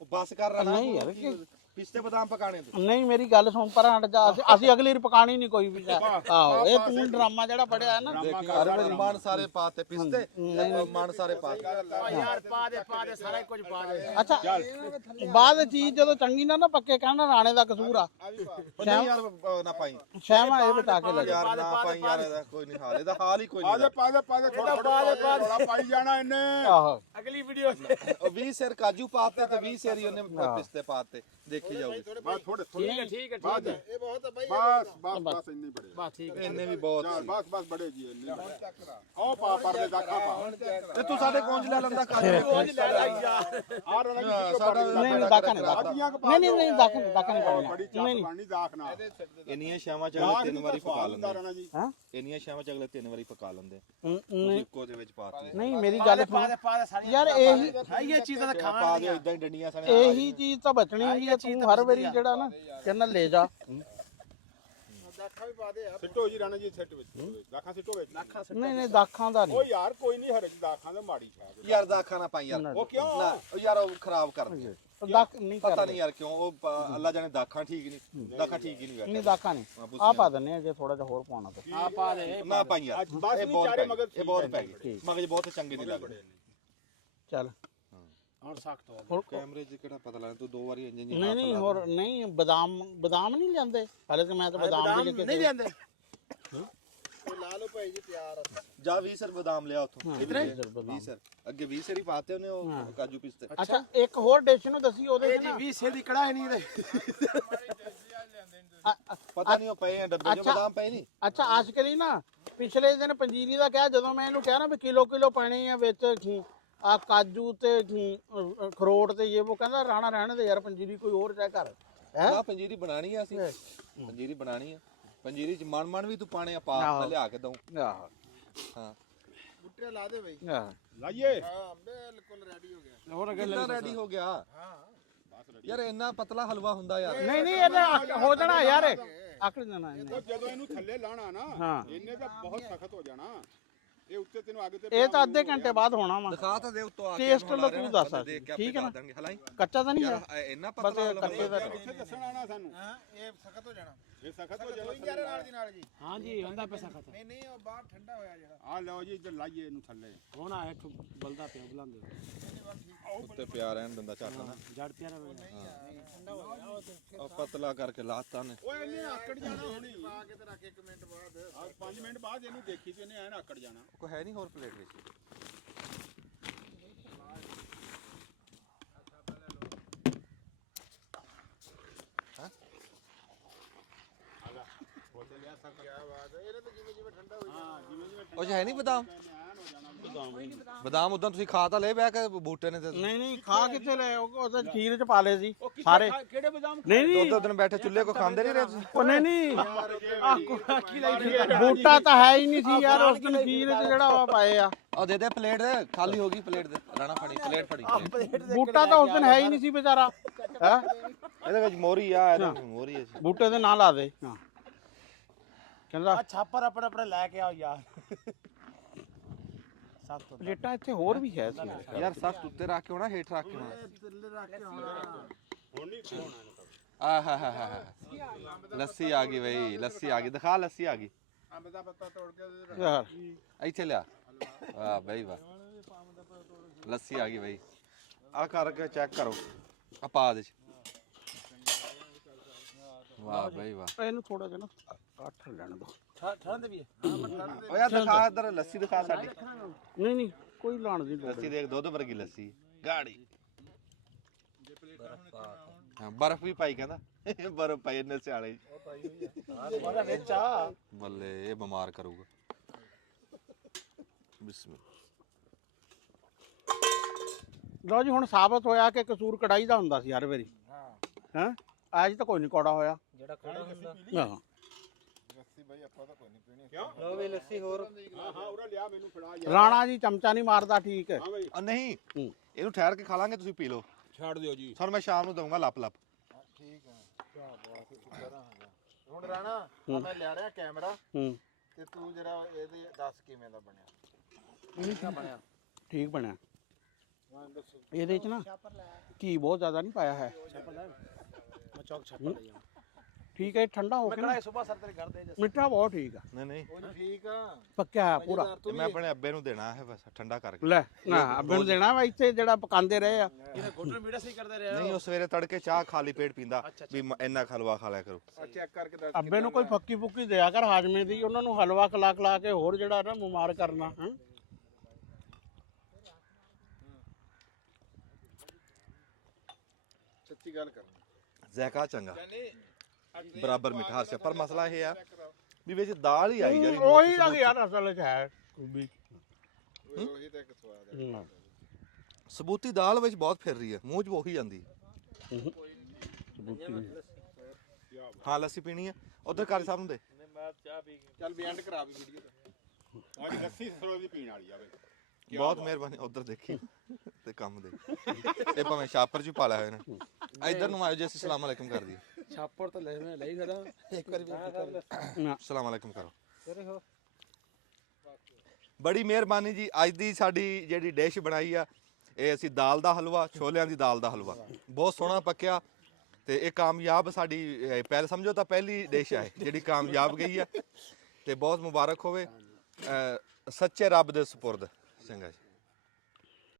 ਉਹ ਬਸ ਕਰ ਰਹਾ ਨਹੀਂ ਯਾਰ ਕਿ ਪਿਸਤੇ ਬਦਾਮ ਪਕਾਣੇ ਤੂੰ ਨਹੀਂ ਮੇਰੀ ਗੱਲ ਸੁਣ ਪਰ ਹਟ ਜਾ ਅਸੀਂ ਅਗਲੀ ਵਾਰ ਪਕਾਣੀ ਨਹੀਂ ਕੋਈ ਵੀ ਆਹੋ ਇਹ ਤੂੰ ਡਰਾਮਾ ਜਿਹੜਾ ਪੜਿਆ ਹੈ ਨਾ ਹਰ ਵਾਰੀ ਮਨ ਸਾਰੇ ਪਾਤੇ ਪਿਸਤੇ ਮਨ ਸਾਰੇ ਪਾਤੇ ਯਾਰ ਪਾ ਦੇ ਸਾਰਾ ਕੁਝ ਪਾ ਦੇ ਅੱਛਾ ਬਾਅਦ ਚੀਜ਼ ਜਦੋਂ ਚੰਗੀ ਨਾ ਪੱਕੇ ਕਹਿਣਾ ਰਾਣੇ ਦਾ ਕਸੂਰ ਆ ਉਹ ਨਹੀਂ ਯਾਰ ਨਾ ਪਾਈ ਸ਼ਹਿਮਾ ਇਹ ਬਤਾ ਕੇ ਲੈ ਜਾ ਯਾਰ ਨਾ ਪਾਈ ਯਾਰ ਇਹਦਾ ਕੋਈ ਨਹੀਂ ਹਾਲ ਇਹਦਾ ਹਾਲ ਹੀ ਕੋਈ ਨਹੀਂ ਪਾ ਦੇ ਥੋੜਾ ਥੋੜਾ ਪਾਈ ਜਾਣਾ ਇਹਨੇ ਆਹੋ ਅਗਲੀ ਵੀਡੀਓ ਉਹ 20 ਸਿਰ ਕਾਜੂ ਪਾਤੇ ਤੇ 20 ਸਿਰ ਹੀ ਉਹਨੇ ਪਿਸਤੇ ਪਾਤੇ ਦੇਖੀ ਜਾਊਗੀ ਬਸ ਥੋੜੇ ਠੀਕ ਹੈ ਇਹ ਬਹੁਤ ਹੈ ਬਾਈ ਬਸ ਇੰਨੇ ਬੜੇ ਬਸ ਠੀਕ ਹੈ ਇੰਨੇ ਵੀ ਬਹੁਤ ਸੀ ਬਸ ਬੜੇ ਜੀ ਇੰਨੇ ਆਹ ਪਾ ਪਰਲੇ ਦਾਖਾ ਪਾ ਤੇ ਤੂੰ ਸਾਡੇ ਕੋਂਜ ਲੈ ਲੈਂਦਾ ਕਾਜੂ ਆ ਰਣਾ ਸਾਡਾ ਨਹੀਂ ਦਾਖਾ ਨਹੀਂ ਨਹੀਂ ਦਾਖਾ ਨਹੀਂ ਪਾਉਣਾ ਬੜੀ ਚਾਹ ਪਾਣੀ ਦਾਖ ਨਾ ਇੰਨੀਆਂ ਸ਼ਾਮਾਂ ਚ ਅਗਲੇ 3 ਵਾਰੀ ਪਕਾ ਲੈਂਦੇ ਰਣਾ ਜੀ ਹਾਂ ਇੰਨੀਆਂ ਸ਼ਾਮਾਂ ਚ ਅਗਲੇ 3 ਵਾਰੀ ਪਕਾ ਲੈਂਦੇ ਨਹੀਂ ਇੱਕੋ ਦੇ ਵਿੱਚ ਪਾਤੀ ਨਹੀਂ ਮੇਰੀ ਗੱਲ ਸੁਣ ਪਾ ਦੇ ਸਾਰੀ ਯਾਰ ਇਹੀ ਇਹ ਚੀਜ਼ਾਂ ਤਾਂ ਪਾ ਦਿਓ ਇਦਾਂ ਹੀ ਡੰਡੀਆਂ ਸਾਰੀਆਂ ਇਹੀ ਚੀਜ਼ ਤਾਂ ਬਚਣੀ ਹੁੰਦੀ ਹੈ ਤੂੰ ਹਰ ਵਾਰੀ ਜਿਹੜਾ ਨਾ ਕਹਿੰਦਾ ਲੈ ਜਾ ਦਾਖਾ ਵੀ ਪਾ ਦੇ ਯਾਰ ਸਿੱਟੋ ਜੀ ਰਣਾ ਜੀ ਸਿੱਟ ਵਿੱਚ ਦਾਖਾਂ ਸਿੱਟੋ ਵਿੱਚ ਨਹੀਂ ਦਾਖਾਂ ਦਾ ਉਹ ਨਹੀਂ ਯਾਰ ਕੋਈ ਨਹੀਂ ਹਰ ਦਾਖਾਂ ਦਾ ਮਾੜੀ ਛਾਗ ਯਾਰ ਦਾਖਾ ਨਾ ਪਾਈ ਯਾਰ ਉਹ ਕਿਉਂ ਨਾ ਉਹ ਯਾਰ ਉਹ ਖਰਾਬ ਕਰਦੀ ਆ। ਦਾਖ ਨਹੀਂ ਪਤਾ ਕਰਦਾ ਨਹੀਂ ਯਾਰ ਕਿਉਂ ਉਹ ਅੱਲਾ ਜਾਣੇ ਦਾਖਾਂ ਠੀਕ ਨਹੀਂ ਦਾਖਾਂ ਠੀਕ ਹੀ ਨਹੀਂ ਨਹੀਂ ਵੈਸੇ ਦਾਖਾ ਨਹੀਂ ਆ ਪਾ ਦਿੰਨੇ ਆ ਜੇ ਥੋੜਾ ਜਿਹਾ ਹੋਰ ਪਾਉਣਾ ਤਾਂ ਆ ਪਾ ਦੇ ਨਾ ਪਾਈ ਯਾਰ ਅੱਜ ਬਸ ਇਹ ਨਹੀਂ ਬਹੁਤ ਚਾਰੇ ਪੈ ਮਗਰ ਗਏ, ਇਹ ਬਹੁਤ ਪੈ ਗਏ ਮਗਜ ਬਹੁਤ ਚੰਗੇ ਨਹੀਂ ਲੱਗਦੇ ਚੱਲ ਹੁਣ ਸਖਤ ਹੋ ਹੋਰ ਕੈਮਰੇ 'ਚ ਕਿਹੜਾ ਪਤਾ ਲੱਗਦਾ ਤੂੰ 2 ਵਾਰੀ ਇੰਜ ਇੰਜ ਨਹੀਂ ਹੋਰ ਨਹੀਂ ਬਦਾਮ ਨਹੀਂ ਲੈਂਦੇ ਹਾਲੇ ਤਾਂ ਮੈਂ ਤਾਂ ਬਦਾਮ ਵੀ ਲੈ ਕੇ ਨਹੀਂ ਜਾਂਦੇ ਲਾ ਲਓ ਭਾਈ ਜੀ ਤਿਆਰ ਆ ਜਾ 20 ਸਰ ਬਦਾਮ ਲਿਆ ਉੱਥੋਂ ਕਿਧਰੇ 20 ਸਰ ਅੱਗੇ 20 ਸਰ ਹੀ ਪਾਤੇ ਉਹਨੇ ਉਹ ਕਾਜੂ ਪਿਸਤੇ ਅੱਛਾ ਇੱਕ ਹੋਰ ਡਿਸ਼ ਨੂੰ ਦੱਸੀ ਉਹਦੇ ਚ ਜੀ ਨਾ 20 ਸੇ ਦੀ ਕੜਾਈ ਨਹੀਂ ਇਹਦੇ ਪਤਾ ਨਹੀਂ ਉਹ ਪਏ ਆ ਡੱਬੇ 'ਚ ਬਦਾਮ ਪਏ ਨਹੀਂ ਅੱਛਾ ਆਸ਼ਕਲੀ ਨਾ ਪਿਛਲੇ ਦਿਨ ਪੰਜੀਰੀ ਦਾ ਕਿਹਾ ਜਦੋਂ ਮੈਂ ਇਹਨੂੰ ਕਿਹਾ ਨਾ ਵੀ ਕਿਲੋ ਪਾਣੀ ਆ ਵਿੱਚ ਆ ਕਾਜੂ ਤੇ ਖਰੋਟ ਤੇ ਇਹ ਉਹ ਕਹਿੰਦਾ ਰਾਣਾ ਰਹਿਣ ਦੇ ਯਾਰ ਪੰਜੀਰੀ ਕੋਈ ਹੋਰ ਚੈੱਕ ਕਰ ਹੈ ਨਾ ਪੰਜੀਰੀ ਬਣਾਣੀ ਆ ਅਸੀਂ ਪੰਜੀਰੀ ਬਣਾਣੀ ਆ ਪੰਜੀਰੀ 'ਚ ਮਨ ਵੀ ਤੂੰ ਪਾਣੇ ਆ ਪਾ ਮੈਂ ਲਿਆ ਕੇ ਦਊਂ ਆਹ ਹਾਂ ਬੁੱਟੇ ਲਾ ਦੇ ਬਈ ਆਹ ਲਾਈਏ ਹਾਂ ਬਿਲਕੁਲ ਰੈਡੀ ਹੋ ਗਿਆ ਹੋਰ ਕਿੰਨਾ ਰੈਡੀ ਹੋ ਗਿਆ ਯਾਰ ਇੰਨਾ ਪਤਲਾ ਹਲਵਾ ਹੁੰਦਾ ਯਾਰ ਨਹੀਂ ਇਹਦਾ ਹੋ ਜਾਣਾ ਯਾਰ ਆਕੜ ਜਾਣਾ ਉਹ ਜਦੋਂ ਇਹਨੂੰ ਥੱਲੇ ਲਾਣਾ ਨਾ ਹਾਂ। ਇਹਨੇ ਤਾਂ ਬਹੁਤ ਸਖਤ ਹੋ ਜਾਣਾ ਇਹ ਉੱਤੇ ਤੈਨੂੰ ਅੱਗ ਤੇ ਇਹ ਤਾਂ ਅੱਧੇ ਘੰਟੇ ਬਾਅਦ ਹੋਣਾ ਵਾ ਦਿਖਾ ਤਾਂ ਦੇ ਉੱਤੋਂ ਆ ਕੇ ਟੇਸਟ ਲੋ ਤੂੰ ਦੱਸ ਦੇਖ ਕੇ ਠੀਕ ਹੈ ਨਾ ਦੇਣਗੇ ਹਲਾਈ ਕੱਚਾ ਤਾਂ ਨਹੀਂ ਹੈ ਯਾਰ ਇੰਨਾ ਬਸ ਪਤਲਾ ਹਲਵਾ ਕੱਚੇ ਦਾ ਇੱਥੇ ਦੱਸਣ ਆਣਾ ਸਾਨੂੰ ਹਾਂ ਇਹ ਸਖਤ ਹੋ ਜਾਣਾ ਇਹ ਸਖਤ ਹੋ ਦੋਈ ਯਾਰ ਨਾਲ ਦੀ ਨਾਲ ਜੀ ਹਾਂਜੀ ਹੁੰਦਾ ਪੈਸਾ ਖਤਮ ਨਹੀਂ ਨਹੀਂ ਉਹ ਬਾਹਰ ਠੰਡਾ ਹੋਇਆ ਜਿਹੜਾ ਆ ਲਓ ਜੀ ਇੱਧਰ ਲਾਈਏ ਇਹਨੂੰ ਥੱਲੇ ਹੁਣ ਆਇਆ ਠੁ ਬਲਦਾ ਪਿਆ ਬੁਲਾਉਂਦੇ ਉੱਤੇ ਪਿਆ ਰਹਿਣ ਦਿੰਦਾ ਝੱਟ ਨਾ ਜੜ ਪਿਆ ਰਵੇ ਠੰਡਾ ਹੋ ਗਿਆ ਉਹ ਤੇ ਉਹ ਪਤਲਾ ਕਰਕੇ ਲਾਤਾ ਨੇ ਓਏ ਇਹਨੇ ਆਕੜ ਜਾਣਾ ਹੁਣੀ ਪਾ ਕੇ ਤੇ ਰੱਖ 1 ਮਿੰਟ ਬਾਅਦ ਆ 5 ਮਿੰਟ ਬਾਅਦ ਇਹਨੂੰ ਦੇਖੀ ਤੇ ਇਹਨੇ ਐਨ ਆਕੜ ਜਾਣਾ ਕੋਈ ਹੈ ਨਹੀਂ ਹੋਰ ਪਲੇਟ ਵਿੱਚ ਇਹਨੇ ਤਾਂ ਜਿਵੇਂ ਜਿਵੇਂ ਠੰਡਾ ਹੋਈ ਹਾਂ ਜਿਵੇਂ ਜਿਵੇਂ ਉਹ 'ਚ ਹੈ ਨਹੀਂ ਬਦਾਮ ਐਨ ਹੋ ਜਾਣਾ ਬਦਾਮ ਉਦਾਂ ਤੁਸੀਂ ਖਾ ਤਾਂ ਲੈ ਬੈ ਕੇ ਬੂਟੇ ਨੇ ਤੇ ਨਹੀਂ ਨਹੀਂ ਖਾ ਕਿੱਥੇ ਲੈ ਉਹ ਤਾਂ ਖੀਰ ਚ ਪਾ ਲਏ ਸੀ ਉਹ ਕਿੱਥੇ ਸਾਰੇ ਕਿਹੜੇ ਬਦਾਮ ਨਹੀਂ ਨਹੀਂ ਦੋ ਦਿਨ ਬੈਠੇ ਚੁੱਲ੍ਹੇ ਕੋ ਖਾਂਦੇ ਨਹੀਂ ਰਹੇ ਤੁਸੀਂ ਉਹ ਨਹੀਂ ਨਹੀਂ ਬੂਟਾ ਤਾਂ ਹੈ ਹੀ ਨਹੀਂ ਸੀ ਯਾਰ ਉਸ ਦਿਨ ਖੀਰ ਚ ਜਿਹੜਾ ਉਹ ਪਾਏ ਆ ਉਹ ਦੇ ਦੇ ਪਲੇਟ ਖਾਲੀ ਹੋ ਗਈ ਪਲੇਟ ਦੇ ਰਾਣਾ ਫੜੀ ਪਲੇਟ ਫੜੀ ਬੂਟਾ ਤਾਂ ਉਸ ਦਿਨ ਹੈ ਹੀ ਨਹੀਂ ਸੀ ਵਿਚਾਰਾ ਹੈ ਇਹਦੇ ਵਿੱਚ ਮੋਰੀ ਆ ਇਹਦੇ ਵਿੱਚ ਮੋਰੀ ਹੈ ਬੂਟੇ ਦੇ ਨਾਂ ਲਾ ਦੇ ਹਾਂ ਕਹਿੰਦਾ ਛਾਪਰ ਆਪਣੇ ਲੈ ਕੇ ਆਓ ਯਾਰ ਸਭ ਤੋਂ ਪਲੇਟਾਂ ਇੱਥੇ ਹੋਰ ਵੀ ਹੈ ਸੀ ਯਾਰ ਸਖਤ ਉੱਤੇ ਰੱਖ ਕੇ ਹੋਣਾ ਹੇਠ ਰੱਖ ਕੇ ਹੋਣਾ ਥੱਲੇ ਰੱਖ ਕੇ ਆਉਣਾ ਹੁਣ ਨਹੀਂ ਹੋਣਾ ਆਹ ਹਾ ਹਾ ਲੱਸੀ ਆ ਗਈ ਬਈ ਲੱਸੀ ਆ ਗਈ ਦਿਖਾ ਲੱਸੀ ਆ ਗਈ ਅੰਬ ਦਾ ਪੱਤਾ ਤੋੜ ਕੇ ਉਹਦੇ ਵਿੱਚ ਯਾਰ ਇੱਥੇ ਲਿਆ ਵਾਹ ਬਈ ਵਾਹ ਲੱਸੀ ਆ ਗਈ ਬਈ ਆ ਕਰਕੇ ਚੈੱਕ ਕਰੋ ਆ ਪਾ ਦੇ ਵਾਹ ਬਈ ਵਾਹ ਇਹਨੂੰ ਥੋੜਾ ਜਿਹਾ ਨਾ ਕੱਠ ਲੈਣ ਦੋ ਠੰਡ ਵੀ ਹੈ ਓ ਯਾਰ ਦਿਖਾ ਇੱਧਰ ਲੱਸੀ ਦਿਖਾ ਸਾਡੀ ਨਹੀਂ ਨਹੀਂ ਕੋਈ ਲਾਣ ਦੀ ਲੋੜ ਲੱਸੀ ਦੇਖ ਦੁੱਧ ਵਰਗੀ ਲੱਸੀ ਗਾੜੀ ਹਾਂ ਬਰਫ਼ ਵੀ ਪਾਈ ਕਹਿੰਦਾ ਬਰਫ਼ ਪਾਈ ਇਹਨੇ ਸਿਆਲੇ ਉਹਦਾ ਵਿੱਚ ਆ ਬੱਲੇ ਇਹ ਬਿਮਾਰ ਕਰੂਗਾ ਬਿਸਮਿਲ੍ਲਾ ਲਓ ਜੀ ਹੁਣ ਸਾਬਤ ਹੋਇਆ ਕਿ ਕਸੂਰ ਕੜਾਈ ਦਾ ਹੁੰਦਾ ਸੀ ਹਰ ਵਾਰੀ ਹਾਂ ਅੱਜ ਤਾਂ ਕੋਈ ਨਹੀਂ ਕੌੜਾ ਹੋਇਆ ਜਿਹੜਾ ਖੜਾ ਹੁੰਦਾ ਹਾਂ ਲੱਸੀ ਬਾਈ ਆਪਾਂ ਤਾਂ ਕੋਈ ਨਹੀਂ ਪੀਣੀ ਕਿਉਂ ਲੋ ਵੀ ਲੱਸੀ ਹੋਰ ਹਾਂ ਹਾਂ ਉਹਦਾ ਲਿਆ ਮੈਨੂੰ ਫੜਾ ਯਾਰ ਰਾਣਾ ਜੀ ਚਮਚਾ ਨਹੀਂ ਮਾਰਦਾ ਠੀਕ ਹੈ ਹਾਂ ਬਈ ਨਹੀਂ ਹੂੰ। ਇਹਨੂੰ ਠਹਿਰ ਕੇ ਖਾ ਲਾਂਗੇ ਤੁਸੀਂ ਪੀ ਲਓ ਛੱਡ ਦਿਓ ਜੀ ਤੁਹਾਨੂੰ ਮੈਂ ਸ਼ਾਮ ਨੂੰ ਦਊਂਗਾ ਲੱਪ ਲੱਪ ਠੀਕ ਹੈ ਕੀ ਬਾਤ ਹੈ ਹੁਣ ਰਾਣਾ ਆ ਮੈਂ ਲਿਆ ਰਿਹਾ ਕੈਮਰਾ ਹੂੰ ਤੇ ਤੂੰ ਜਰਾ ਇਹਦੇ ਦੱਸ ਕਿਵੇਂ ਦਾ ਬਣਿਆ ਠੀਕ ਬਣਿਆ ਇਹਦੇ ਚ ਨਾ ਘੀ ਬਹੁਤ ਜ਼ਿਆਦਾ ਨਹੀਂ ਪਾਇਆ ਹੈ ਮੈਂ ਚੌਕ ਛਾਪਾ ਲੈ ਜਾਵਾਂ ਠੀਕ ਹੈ ਠੰਡਾ ਹੋ ਕੇ ਨਾ ਮੈਂ ਸਵੇਰ ਸਰ ਤੇਰੇ ਘਰ ਦੇ ਮਿੱਠਾ ਬਹੁਤ ਠੀਕ ਆ ਨਹੀਂ ਨਹੀਂ ਉਹ ਠੀਕ ਆ ਪੱਕਿਆ ਹੈ ਪੂਰਾ ਇਹ ਮੈਂ ਆਪਣੇ ਅੱਬੇ ਨੂੰ ਦੇਣਾ ਹੈ ਬਸ ਠੰਡਾ ਕਰਕੇ ਲੈ ਨਾ ਅੱਬੇ ਨੂੰ ਦੇਣਾ ਵਾ ਇੱਥੇ ਜਿਹੜਾ ਪਕਾਉਂਦੇ ਰਹੇ ਆ ਇਹਨੇ ਘੁੱਟਣ ਮੀਡੀਆ ਸਹੀ ਕਰਦੇ ਰਹੇ ਨਹੀਂ ਉਹ ਸਵੇਰੇ ਤੜਕੇ ਚਾਹ ਖਾਲੀ ਪੇਟ ਪੀਂਦਾ ਵੀ ਇੰਨਾ ਖਲਵਾ ਖਾ ਲਿਆ ਕਰੋ ਚੈੱਕ ਕਰਕੇ ਦੱਸ ਅੱਬੇ ਨੂੰ ਕੋਈ ਫੱਕੀ ਫੁੱਕੀ ਦਿਆ ਕਰ ਹਾਜਮੇ ਦੀ ਉਹਨਾਂ ਨੂੰ ਹਲਵਾ ਖਲਾ ਕੇ ਹੋਰ ਜਿਹੜਾ ਨਾ ਬਿਮਾਰ ਕਰਨਾ ਹਾਂ ਸੱਚੀ ਗੱਲ ਕਰਨੀ ਜ਼ੈਕਾ ਚੰਗਾ ਬਰਾਬਰ ਮਿਠਾਸ ਹੈ ਪਰ ਮਸਲਾ ਇਹ ਆ ਵੀ ਵਿੱਚ ਦਾਲ ਹੀ ਆਈ ਜਿਹੜੀ ਉਹੀ ਲੱਗ ਯਾਰ ਅਸਲ ਚ ਹੈ ਖੂਬੀ ਉਹੀ ਤਾਂ ਇੱਕ ਸਵਾਦ ਹੈ ਸਬੂਤੀ ਦਾਲ ਵਿੱਚ ਬਹੁਤ ਫਿਰ ਰਹੀ ਹੈ ਮੂੰਹ 'ਚ ਉਹੀ ਜਾਂਦੀ ਹੈ। ਹਾਂ ਲੱਸੀ ਪੀਣੀ ਹੈ ਉਧਰ ਕਾਰੀ ਸਾਹਿਬ ਨੂੰ ਦੇ ਚੱਲ ਵੀ ਐਂਡ ਕਰਾ ਵੀ ਵੀਡੀਓ ਦਾ ਅੱਜ ਲੱਸੀ ਸਰੋਂ ਦੀ ਪੀਣ ਵਾਲੀ ਆ ਬਈ ਬਹੁਤ ਮਿਹਰਬਾਨੀ ਉਧਰ ਦੇਖੀ ਤੇ ਕੰਮ ਦੇ ਇਹ ਭਾਵੇਂ ਛਾਪਰ 'ਚ ਹੀ ਪਾ ਲਿਆ ਹੋਇਆ ਨੇ ਇੱਧਰ ਨੂੰ ਆਇਓ ਜੀ ਅਸੀਂ ਸਲਾਮ ਅਲੈਕਮ ਕਰ ਦਈਏ ਛਾਪੜ ਤਾਂ ਲੈ ਮੈਂ ਲਈ ਖੜਾ ਇੱਕ ਵਾਰੀ ਸਲਾਮ ਅਲੈਕਮ ਕਰੋ ਤੇਰੇ ਹੋ ਬੜੀ ਮਿਹਰਬਾਨੀ ਜੀ ਅੱਜ ਦੀ ਸਾਡੀ ਜਿਹੜੀ ਡਿਸ਼ ਬਣਾਈ ਆ ਇਹ ਅਸੀਂ ਦਾਲ ਦਾ ਹਲਵਾ ਛੋਲਿਆਂ ਦੀ ਦਾਲ ਦਾ ਹਲਵਾ ਬਹੁਤ ਸੋਹਣਾ ਪੱਕਿਆ ਤੇ ਇਹ ਕਾਮਯਾਬ ਸਾਡੀ ਪਹਿਲ ਸਮਝੋ ਤਾਂ ਪਹਿਲੀ ਡਿਸ਼ ਹੈ ਜਿਹੜੀ ਕਾਮਯਾਬ ਗਈ ਆ ਤੇ ਬਹੁਤ ਮੁਬਾਰਕ ਹੋਵੇ ਸੱਚੇ ਰੱਬ ਦੇ ਸਪੁਰਦ ਚੰਗਾ ਜੀ।